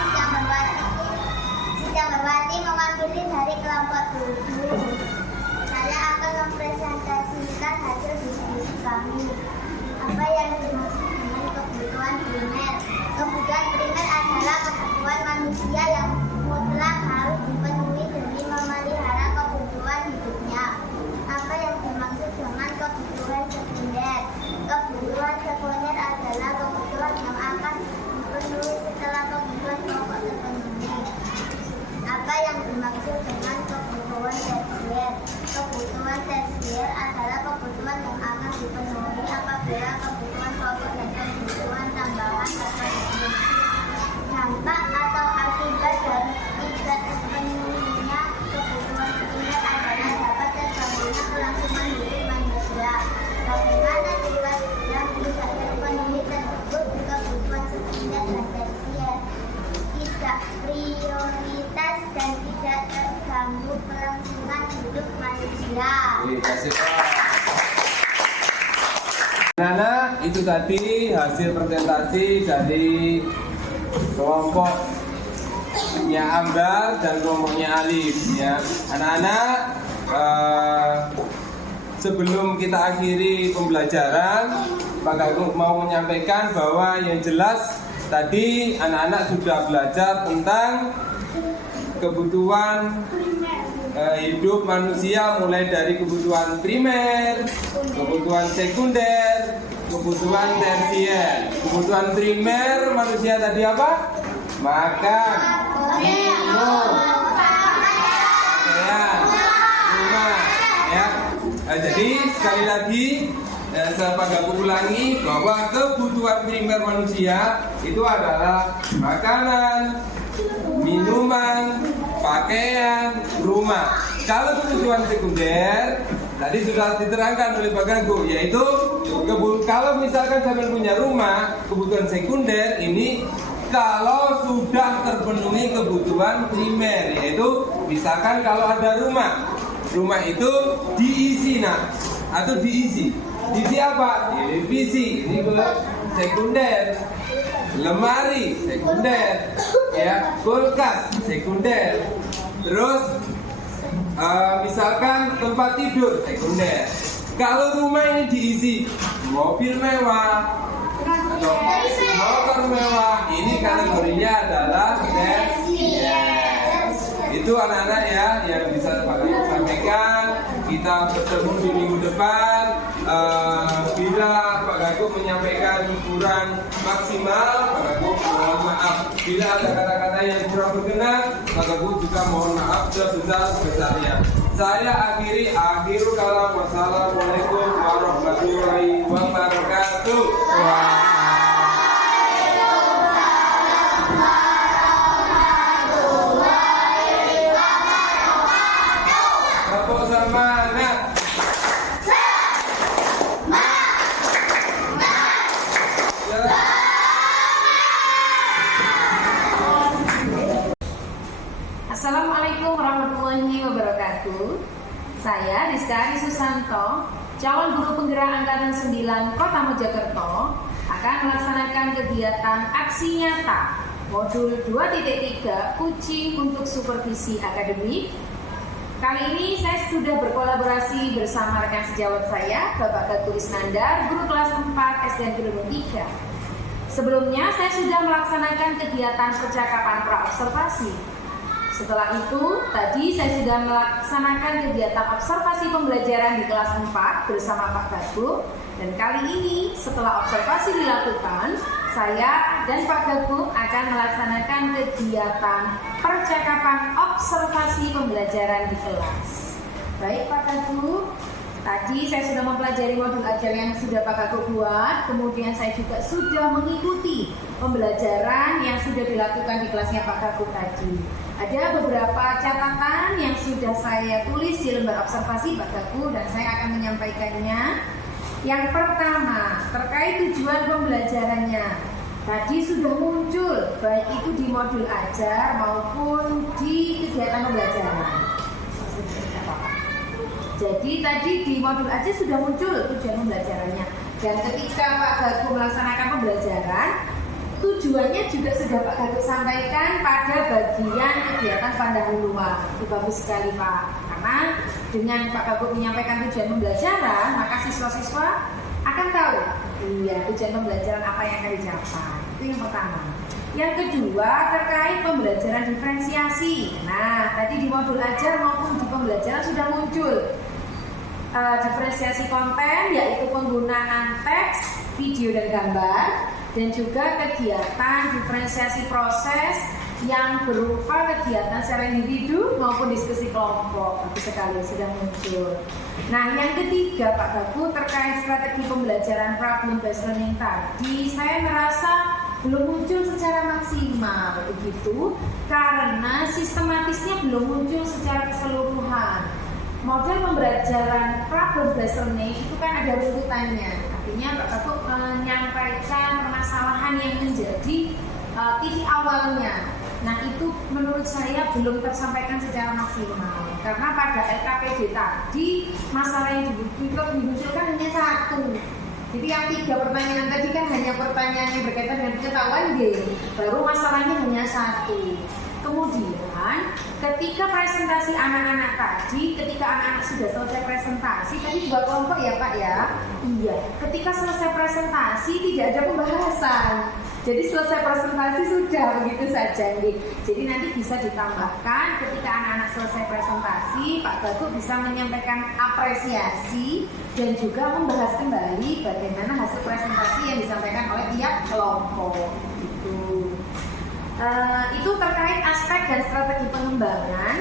Sidang Berwati mewakili dari kelompok 7. Saya akan mempresentasikan hasil diskusi kami. Apa yang dimaksud dengan kebutuhan primer? Kebutuhan primer adalah kebutuhan manusia yang mutlak harus dipenuhi demi memelihara kebutuhan tersier adalah kebutuhan yang akan dipenuhi apabila kebutuhan pokok dan kebutuhan tambahan dapat dipenuhi. Dampak atau akibat dari tidak terpenuhinya kebutuhan primer adalah dapat terganggunya kelangsungan hidup manusia. Bagaimana jika yang tidak terpenuhi tersebut kebutuhan sekunder dan tersier tidak prioritas dan tidak terganggu kelangsungan hidup manusia? Terima kasih Pak. Anak-anak, itu tadi hasil presentasi dari kelompoknya Ambar dan kelompoknya Alif ya. Anak-anak, sebelum kita akhiri pembelajaran, Pak Gagung mau menyampaikan bahwa yang jelas tadi anak-anak sudah belajar tentang kebutuhan hidup manusia, mulai dari kebutuhan primer, kebutuhan sekunder, kebutuhan tersier. Kebutuhan primer manusia tadi apa? Makan, minum, pakaian, rumah ya. Jadi sekali lagi saya Pak Gagung ulangi bahwa kebutuhan primer manusia itu adalah makanan, minuman, pakaian, rumah. Kalau kebutuhan sekunder tadi sudah diterangkan oleh Pak Gagung, yaitu kalau misalkan sampai punya rumah, kebutuhan sekunder ini kalau sudah terpenuhi kebutuhan primer, yaitu misalkan kalau ada rumah itu diisi atau diisi apa? Televisi, ini sekunder. Lemari sekunder, ya, kulkas sekunder. Terus misalkan tempat tidur sekunder. Kalau rumah ini diisi mobil mewah atau motor mewah, ini kategorinya adalah tersier. Itu anak-anak ya yang bisa Pak Gagung sampaikan. Kita bertemu di minggu depan. Bila Pak Gagung menyampaikan kurang maksimal, Pak Gagung mohon maaf. Bila ada kata-kata yang kurang berkenan, Pak Gagung juga mohon maaf sebesar-besarnya. Saya akhirul kalam. Wassalamualaikum warahmatullahi wabarakatuh. Tepuk semangat. Assalamualaikum warahmatullahi wabarakatuh. Saya Rizka Ari Susanto, calon guru penggerak Angkatan 9 Kota Mojokerto, akan melaksanakan kegiatan aksi nyata modul 2.3 Kucing untuk Supervisi Akademik. Kali ini saya sudah berkolaborasi bersama rekan sejawat saya, Bapak Gagung Isnandar, guru kelas 4 SDN Gedung 3. Sebelumnya saya sudah melaksanakan kegiatan percakapan praobservasi. Setelah itu, tadi saya sudah melaksanakan kegiatan observasi pembelajaran di kelas 4 bersama Pak Gagung. Dan kali ini, setelah observasi dilakukan, saya dan Pak Gagung akan melaksanakan kegiatan percakapan observasi pembelajaran di kelas. Baik Pak Gagung, tadi saya sudah mempelajari modul ajar yang sudah Pak Gagung buat. Kemudian saya juga sudah mengikuti pembelajaran yang sudah dilakukan di kelasnya Pak Gagung tadi. Ada beberapa catatan yang sudah saya tulis di lembar observasi Pak Gagung dan saya akan menyampaikannya. Yang pertama, terkait tujuan pembelajarannya. Tadi sudah muncul, baik itu di modul ajar maupun di kegiatan pembelajaran. Jadi tadi di modul ajar sudah muncul tujuan pembelajarannya. Dan ketika Pak Gagung melaksanakan pembelajaran, tujuannya juga sudah Pak Gagung sampaikan pada bagian kegiatan pendahuluan. Itu bagus sekali Pak. Karena dengan Pak Gagung menyampaikan tujuan pembelajaran, maka siswa-siswa akan tahu tujuan pembelajaran apa yang akan dicapai. Itu yang pertama. Yang kedua, terkait pembelajaran diferensiasi. Nah, tadi di modul ajar maupun di pembelajaran sudah muncul diferensiasi konten, yaitu penggunaan teks, video dan gambar, dan juga kegiatan diferensiasi proses yang berupa kegiatan secara individu maupun diskusi kelompok. Bagus sekali sudah muncul. Nah, yang ketiga Pak Gaku terkait strategi pembelajaran problem based learning tadi, saya merasa belum muncul secara maksimal begitu karena sistematisnya belum muncul secara keseluruhan. Model pembelajaran problem based learning itu kan ada runtutannya. Artinya Pak Gaku menyampaikan permasalahan yang menjadi titik awalnya. Nah, itu menurut saya belum tersampaikan secara maksimal karena pada LKPD tadi masalah yang dimunculkan hanya satu. Jadi yang 3 pertanyaan tadi kan hanya pertanyaan yang berkaitan dengan pengetahuan baru masalahnya hanya satu. Kemudian ketika presentasi anak-anak tadi, ketika anak-anak sudah selesai presentasi, tadi 2 kelompok ya Pak ya? Iya, ketika selesai presentasi tidak ada pembahasan. Jadi selesai presentasi sudah begitu saja nih. Jadi nanti bisa ditambahkan ketika anak-anak selesai presentasi, Pak Gaku bisa menyampaikan apresiasi dan juga membahas kembali bagaimana hasil presentasi yang disampaikan oleh tiap kelompok. Gitu. Itu terkait aspek dan strategi pengembangan.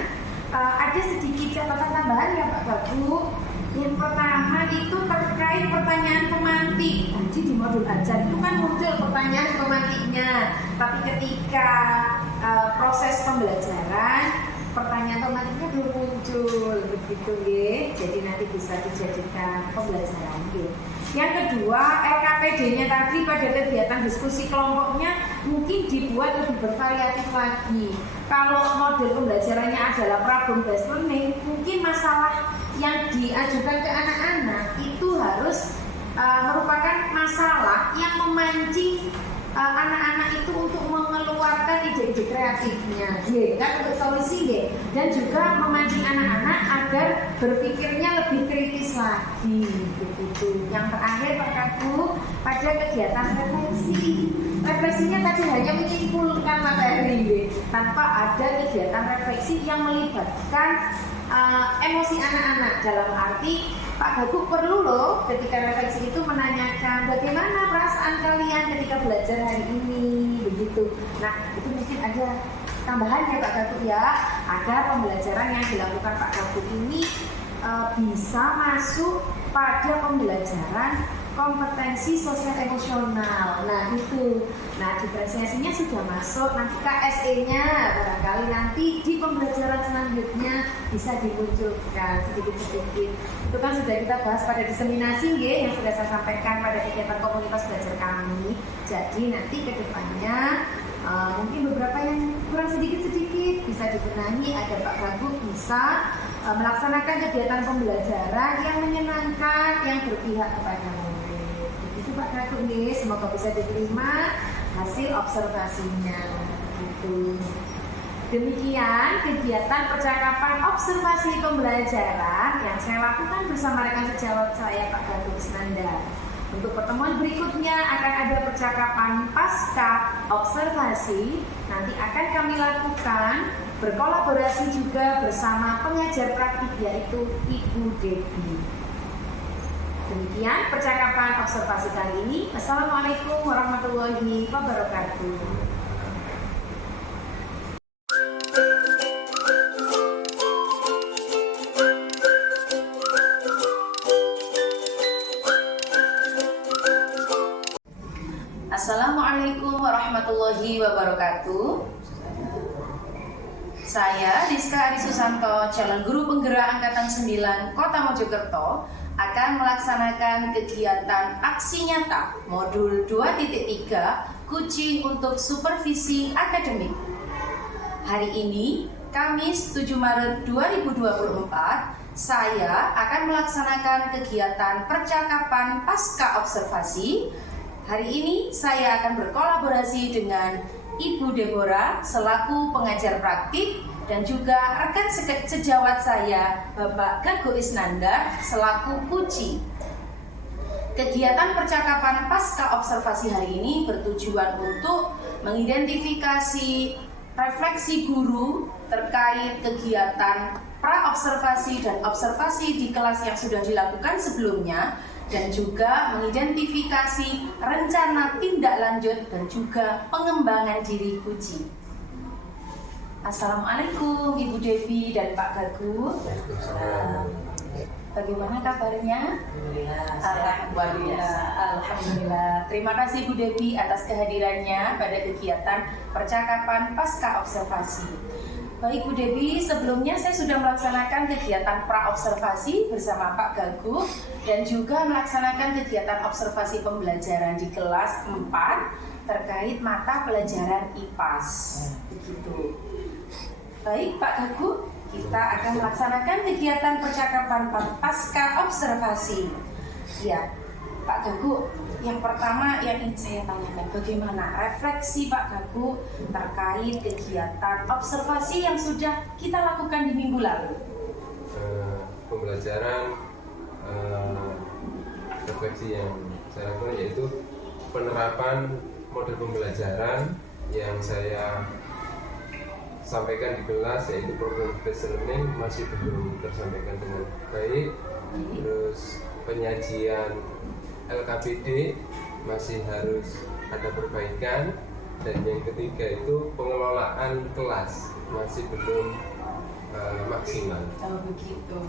Ada sedikit catatan tambahan ya Pak Gaku. Yang pertama itu terkait pertanyaan pemantik. Tadi di modul ajar itu kan muncul pertanyaan pemantiknya, tapi ketika proses pembelajaran pertanyaan pemantiknya belum muncul begitu ya. Jadi nanti bisa dijadikan pembelajaran ya. Yang kedua, LKPD-nya tadi pada kegiatan diskusi kelompoknya mungkin dibuat lebih bervariatif lagi. Kalau model pembelajarannya adalah problem based learning, mungkin masalah yang diajukan ke anak-anak itu harus merupakan masalah yang memancing anak-anak itu untuk mengeluarkan ide-ide kreatifnya, kan untuk solusi dan juga memancing anak-anak agar berpikirnya lebih kritis lagi, begitu. Yang terakhir Pak Gaku pada kegiatan refleksi. Refleksinya tadi hanya menyimpulkan materi, tanpa ada kegiatan refleksi yang melibatkan emosi anak-anak. Dalam arti Pak Gaku perlu loh ketika refleksi itu menanyakan bagaimana perasaan kalian ketika belajar hari ini, begitu. Nah, itu mungkin ada tambahan ya Pak Gaku ya, agar pembelajaran yang dilakukan Pak Gaku ini bisa masuk pada pembelajaran kompetensi sosial emosional. Nah itu, diferensiasinya sudah masuk. Nanti KSE-nya barangkali nanti di pembelajaran selanjutnya bisa dimunculkan sedikit-sedikit. Itu kan sudah kita bahas pada diseminasi yang sudah saya sampaikan pada kegiatan komunitas belajar kami. Jadi nanti ke depannya mungkin beberapa yang kurang sedikit-sedikit bisa dibenahi agar Pak Gaku bisa melaksanakan kegiatan pembelajaran yang menyenangkan, yang berpihak kepada murid. Itu Pak Gaku semoga bisa diterima hasil observasinya. Gitu. Demikian kegiatan percakapan observasi pembelajaran yang saya lakukan bersama rekan sejawat saya Pak Gaku Isnanda. Untuk pertemuan berikutnya akan ada percakapan pasca observasi. Nanti akan kami lakukan berkolaborasi juga bersama pengajar praktik yaitu Ibu Debbie. Demikian percakapan observasi kali ini. Assalamualaikum warahmatullahi wabarakatuh. Assalamualaikum warahmatullahi wabarakatuh. Saya Diska Ari Susanto, calon guru penggerak Angkatan 9 Kota Mojokerto, akan melaksanakan kegiatan aksi nyata modul 2.3 Kuci untuk Supervisi Akademik. Hari ini, Kamis 7 Maret 2024, saya akan melaksanakan kegiatan percakapan pasca observasi. Hari ini saya akan berkolaborasi dengan Ibu Deborah selaku pengajar praktik dan juga rekan sejawat saya Bapak Gaku Isnanda selaku Kuci. Kegiatan percakapan pasca observasi hari ini bertujuan untuk mengidentifikasi refleksi guru terkait kegiatan pra-observasi dan observasi di kelas yang sudah dilakukan sebelumnya, dan juga mengidentifikasi rencana tindak lanjut dan juga pengembangan diri Kuci. Assalamualaikum Ibu Devi dan Pak Gagu. Bagaimana kabarnya? Alhamdulillah. Terima kasih Bu Devi atas kehadirannya pada kegiatan percakapan pasca observasi. Baik Bu Devi, sebelumnya saya sudah melaksanakan kegiatan pra-observasi bersama Pak Gagu dan juga melaksanakan kegiatan observasi pembelajaran di kelas 4 terkait mata pelajaran IPAS. Begitu. Baik Pak Gagu, kita akan melaksanakan kegiatan percakapan pasca observasi. Ya, Pak Gagu, yang pertama yang ingin saya tanyakan, bagaimana refleksi Pak Gagu terkait kegiatan observasi yang sudah kita lakukan di minggu lalu? Pembelajaran refleksi yang saya lakukan yaitu penerapan model pembelajaran yang saya sampaikan di kelas, yaitu program based learning masih belum tersampaikan dengan baik. Terus penyajian LKPD masih harus ada perbaikan, dan yang ketiga itu pengelolaan kelas masih belum maksimal. Kalau begitu,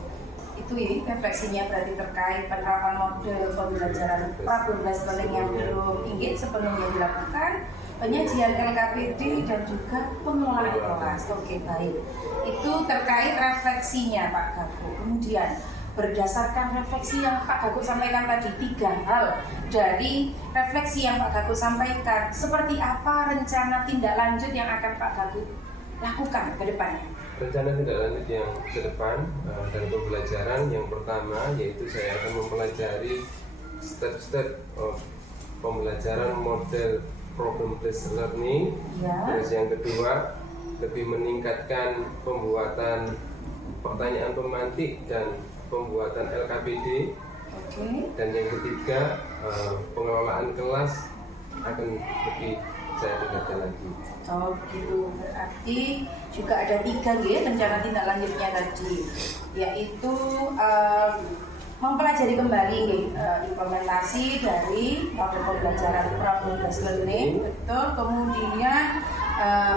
itu ya refleksinya berarti terkait penerapan model pembelajaran program based learning yang belum ingin sepenuhnya dilakukan, penyajian LKPD dan juga pengelolaan kelas. Oke, baik. Itu terkait refleksinya Pak Gagu. Kemudian berdasarkan refleksi yang Pak Gagu sampaikan tadi, 3 hal dari refleksi yang Pak Gagu sampaikan, seperti apa rencana tindak lanjut yang akan Pak Gagu lakukan ke depannya? Rencana tindak lanjut yang ke depan dalam pembelajaran yang pertama yaitu saya akan mempelajari step-step pembelajaran model problem based learning. Ya. Terus yang kedua, lebih meningkatkan pembuatan pertanyaan pemantik dan pembuatan LKPD. Oke. Dan yang ketiga, pengelolaan kelas akan lebih saya tingkatkan lagi. Oh gitu, berarti juga ada 3 ya rencana tindak lanjutnya tadi, yaitu mempelajari kembali implementasi dari model pembelajaran problem based learning, betul. Kemudian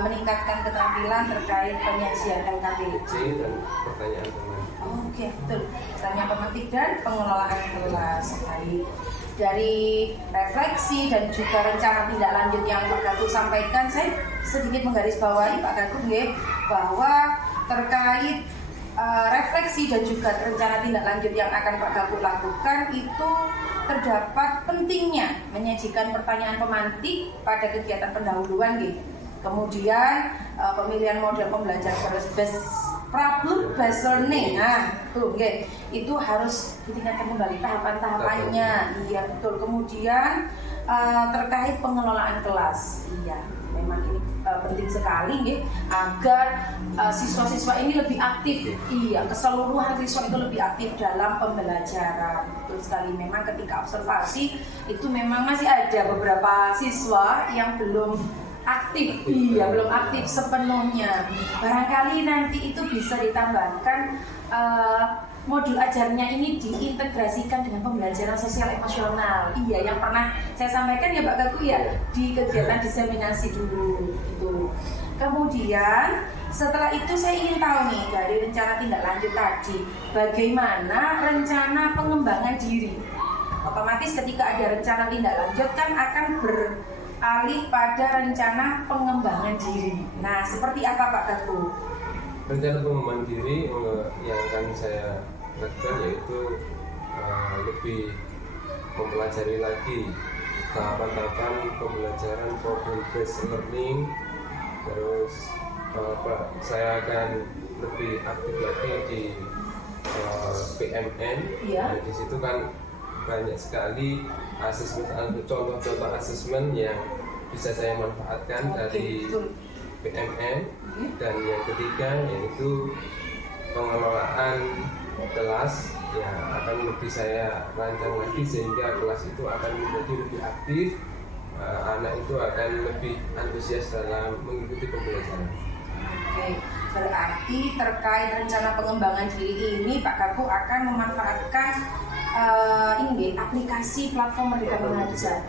meningkatkan keterampilan terkait penyajian LKPD dan pertanyaan pemantik. Oke, betul. Pertanyaan pemantik dan pengelolaan kelas. Baik. Dari refleksi dan juga rencana tindak lanjut yang Pak Gagu sampaikan, saya sedikit menggarisbawahi Pak Gagu bahwa terkait refleksi dan juga rencana tindak lanjut yang akan Pak Gagu lakukan itu terdapat pentingnya menyajikan pertanyaan pemantik pada kegiatan pendahuluan gitu. Kemudian pemilihan model pembelajaran problem based learning, itu harus ditingkatkan kembali tahapan-tahapannya. Iya betul. Kemudian terkait pengelolaan kelas, iya memang ini penting sekali ya, agar siswa-siswa ini lebih aktif. Iya, keseluruhan siswa itu lebih aktif dalam pembelajaran. Betul sekali. Memang ketika observasi itu memang masih ada beberapa siswa yang belum aktif, iya belum aktif sepenuhnya. Barangkali nanti itu bisa ditambahkan modul ajarnya ini diintegrasikan dengan pembelajaran sosial emosional. Iya, yang pernah saya sampaikan ya Pak Gagu ya di kegiatan diseminasi dulu itu. Kemudian setelah itu saya ingin tahu nih dari rencana tindak lanjut tadi, bagaimana rencana pengembangan diri. Otomatis ketika ada rencana tindak lanjut kan akan beralih pada rencana pengembangan diri. Nah, seperti apa Pak Gagu? Rencana pengembangan diri yang akan saya lakukan yaitu lebih mempelajari lagi tahapan-tahapan pembelajaran problem based learning. Terus saya akan lebih aktif lagi di PMN. Ya. Nah, di situ kan banyak sekali contoh-contoh asesmen yang bisa saya manfaatkan dari PMN. Dan yang ketiga yaitu pengelolaan kelas yang akan lebih saya rancang lagi sehingga kelas itu akan menjadi lebih aktif, anak itu akan lebih antusias dalam mengikuti pembelajaran. Oke, berarti terkait rencana pengembangan diri ini Pak Gagu akan memanfaatkan aplikasi platform Merdeka Mengajar.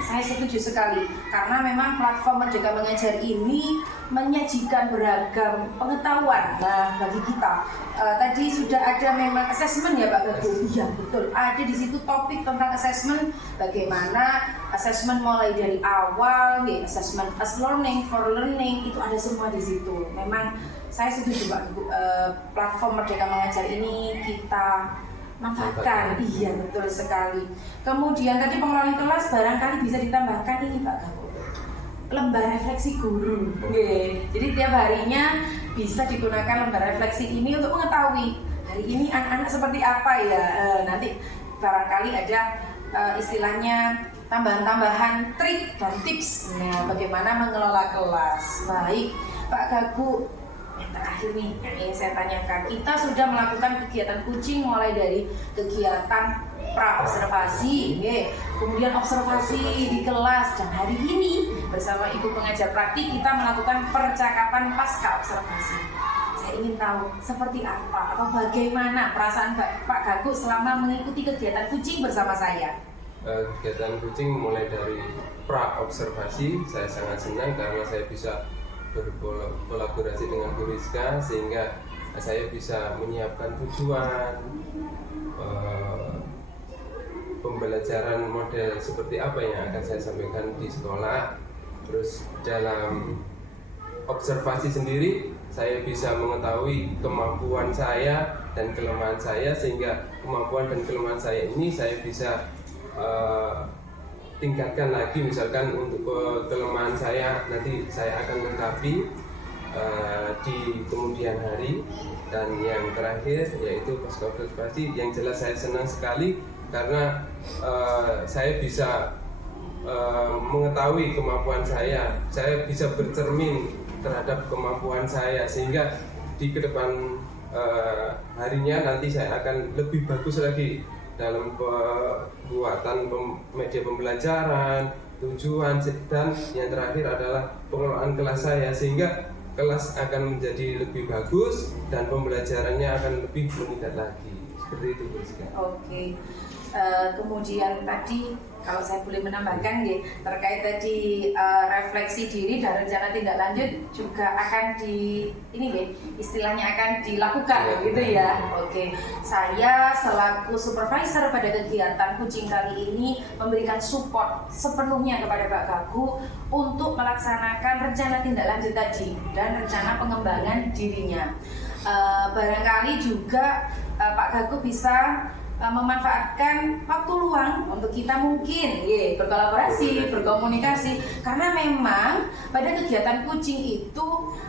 Saya setuju sekali karena memang platform Merdeka Mengajar ini menyajikan beragam pengetahuan bagi kita. Tadi sudah ada memang assessment ya Pak Gago. Iya betul. Ada di situ topik tentang assessment, bagaimana assessment mulai dari awal, assessment as learning for learning, itu ada semua di situ. Memang saya setuju Pak, platform Merdeka Mengajar ini kita manfaatkan. Iya betul sekali. Kemudian tadi pengelolaan kelas barangkali bisa ditambahkan ini Pak Gago, lembar refleksi guru. Jadi tiap harinya bisa digunakan lembar refleksi ini untuk mengetahui hari ini anak-anak seperti apa ya. Nanti barangkali ada istilahnya tambahan-tambahan trik dan tips bagaimana mengelola kelas. Baik Pak Gago, yang terakhir nih yang ingin saya tanyakan, kita sudah melakukan kegiatan kucing mulai dari kegiatan pra-observasi, kemudian observasi di kelas, dan hari ini bersama Ibu pengajar praktik kita melakukan percakapan pasca observasi. Saya ingin tahu seperti apa atau bagaimana perasaan Pak Gago selama mengikuti kegiatan kucing bersama saya. Kegiatan kucing mulai dari pra-observasi, saya sangat senang karena saya bisa berkolaborasi dengan Bu Rizka sehingga saya bisa menyiapkan tujuan pembelajaran model seperti apa yang akan saya sampaikan di sekolah. Terus dalam observasi sendiri saya bisa mengetahui kemampuan saya dan kelemahan saya, sehingga kemampuan dan kelemahan saya ini saya bisa tingkatkan lagi. Misalkan untuk kelemahan saya nanti saya akan lengkapi di kemudian hari. Dan yang terakhir yaitu pasca observasi, yang jelas saya senang sekali karena saya bisa mengetahui kemampuan saya bisa bercermin terhadap kemampuan saya, sehingga di kedepan harinya nanti saya akan lebih bagus lagi dalam pembuatan media pembelajaran, tujuan, dan yang terakhir adalah pengelolaan kelas saya, sehingga kelas akan menjadi lebih bagus dan pembelajarannya akan lebih meningkat lagi. Seperti itu Bu Rizka. Oke. Kemudian tadi kalau saya boleh menambahkan terkait tadi refleksi diri dan rencana tindak lanjut juga akan istilahnya akan dilakukan gitu ya. Oke. Saya selaku supervisor pada kegiatan kucing kali ini memberikan support sepenuhnya kepada Pak Gago untuk melaksanakan rencana tindak lanjut tadi dan rencana pengembangan dirinya. Barangkali juga Pak Gago bisa memanfaatkan waktu luang untuk kita mungkin berkolaborasi, berkomunikasi, karena memang pada kegiatan kucing itu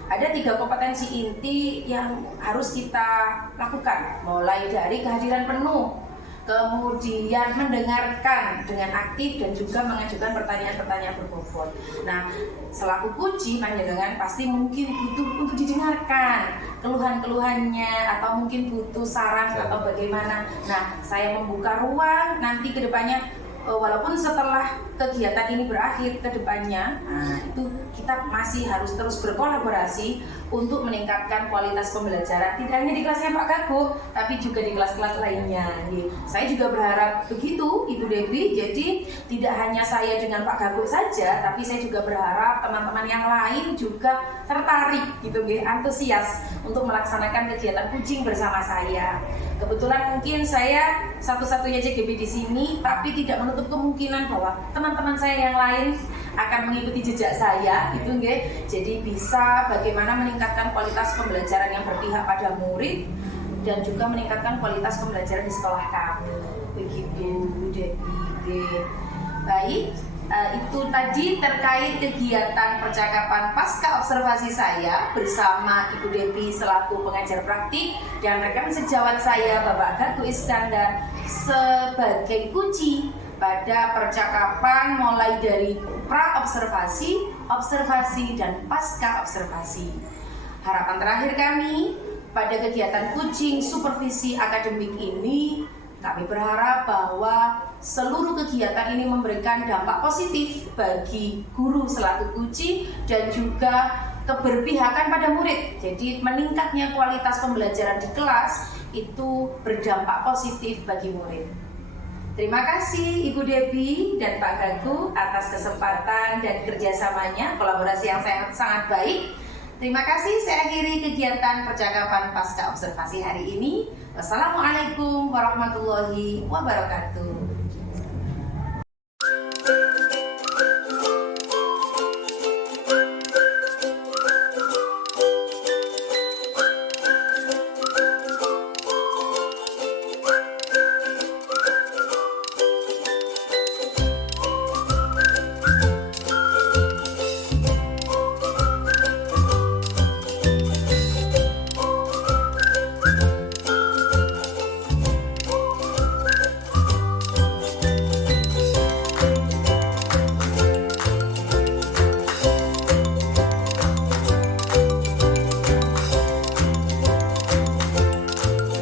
ada 3 kompetensi inti yang harus kita lakukan, mulai dari kehadiran penuh, kemudian mendengarkan dengan aktif, dan juga mengajukan pertanyaan-pertanyaan berbobot. Nah, selaku kunci panjenengan pasti mungkin butuh untuk didengarkan keluhan-keluhannya, atau mungkin butuh saran atau bagaimana. Nah, saya membuka ruang nanti ke depannya, walaupun setelah kegiatan ini berakhir ke depannya, itu kita masih harus terus berkolaborasi untuk meningkatkan kualitas pembelajaran, tidak hanya di kelasnya Pak Gago, tapi juga di kelas-kelas lainnya. Saya juga berharap begitu Ibu Debbie, jadi tidak hanya saya dengan Pak Gago saja, tapi saya juga berharap teman-teman yang lain juga tertarik antusias untuk melaksanakan kegiatan kucing bersama saya. Kebetulan mungkin saya satu-satunya CGB di sini, tapi tidak menutup kemungkinan bahwa teman-teman saya yang lain akan mengikuti jejak saya, Jadi bisa bagaimana meningkatkan kualitas pembelajaran yang berpihak pada murid dan juga meningkatkan kualitas pembelajaran di sekolah kami. Begitu, Debbie. Baik. Itu tadi terkait kegiatan percakapan pasca observasi saya bersama Ibu Debbie selaku pengajar praktik dan rekan sejawat saya Bapak Gago Iskandar sebagai kunci pada percakapan mulai dari pra-observasi, observasi, dan pasca observasi. Harapan terakhir kami pada kegiatan kucing supervisi akademik ini, kami berharap bahwa seluruh kegiatan ini memberikan dampak positif bagi guru selaku kunci dan juga keberpihakan pada murid. Jadi meningkatnya kualitas pembelajaran di kelas itu berdampak positif bagi murid. Terima kasih Ibu Debbie dan Pak Gaku atas kesempatan dan kerjasamanya, kolaborasi yang sangat baik. Terima kasih, saya akhiri kegiatan percakapan pasca observasi hari ini. Wassalamualaikum warahmatullahi wabarakatuh.